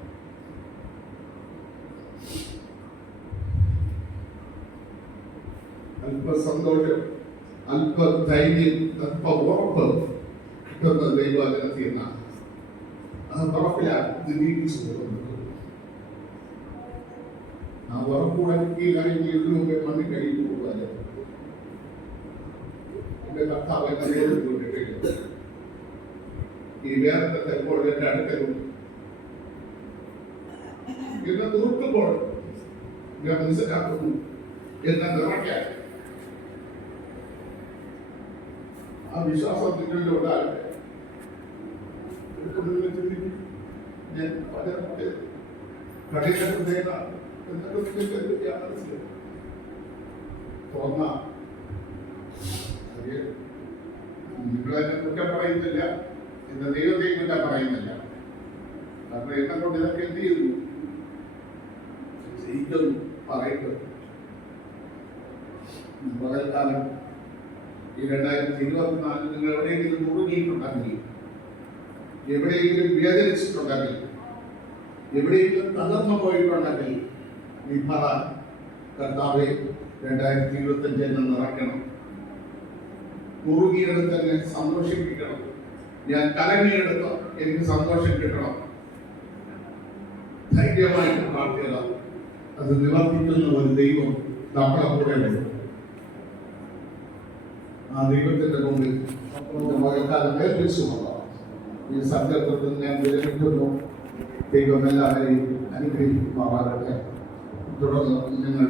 അല്പ സന്തോഷം, അല്പ ധൈര്യം, അല്പ ഉറപ്പ് കിട്ടുന്ന ദൈവവചനത്തിൽ നിന്നാണ്. അത് ഉറപ്പിലാണ് ജീവിച്ചു പോകുന്നത്. ആ ഉറപ്പുടക്കിയില്ലെങ്കിൽ ഇതിലൂടെ മണ്ണിൽ കഴിച്ചു പോകാതെ എന്റെ കർത്താവ് എന്നെ കൊണ്ടിട്ടില്ല. ഈ വേദന ചിലപ്പോൾ എന്റെ അടുക്കലുണ്ട്. എന്നെ നിർത്തുമ്പോൾ ഞാൻ മനസ്സിലാക്കുന്നു എന്നെ നിറയ്ക്കാൻ ആ വിശ്വാസം നിങ്ങളുടെ ഉണ്ടാകട്ടെ. ഞാൻ പലരുടെ കഠിന തുറന്ന നിങ്ങളെന്നെ കുറ്റം പറയുന്നില്ല, എന്റെ ദൈവത്തെയും കുറ്റം പറയുന്നില്ല. കാരണം എന്നെ കൊണ്ട് ഇതൊക്കെ എന്ത് ചെയ്യുന്നു, ചെയ്യിക്കുന്നു, പറയുന്നു. പകൽക്കാലം ഈ 2024 നിങ്ങൾ എവിടെയെങ്കിലും മുറുകിയിട്ടുണ്ടെങ്കിൽ, എവിടെയെങ്കിലും വേദനിച്ചിട്ടുണ്ടെങ്കിൽ, എവിടെയെങ്കിലും തകർന്നു പോയിട്ടുണ്ടെങ്കിൽ നീ പറ, കർത്താവെ 2025 എന്നെ നിറയ്ക്കണം, മുറുകിയെടുത്ത് തന്നെ സന്തോഷിപ്പിക്കണം, ഞാൻ കലങ്ങിയെടുത്ത് എനിക്ക് സന്തോഷം കിട്ടണം. ധൈര്യമായിട്ട് പ്രാർത്ഥിക്കുക. അത് നിവർത്തിക്കുന്ന ഒരു ദൈവം നമ്മളെ കൂടെ ഉണ്ട്. ആ ദൈവത്തിന്റെ മുമ്പിൽ മകൾക്കാലം ഏൽപ്പിച്ചുകൊള്ളാം. ഈ സന്ദർഭത്തിൽ ഞാൻ വിരമിക്കുന്നു. ദൈവം എല്ലാവരെയും അനുഗ്രഹിക്കുമാറാകട്ടെ. തുടർന്ന് നിങ്ങൾ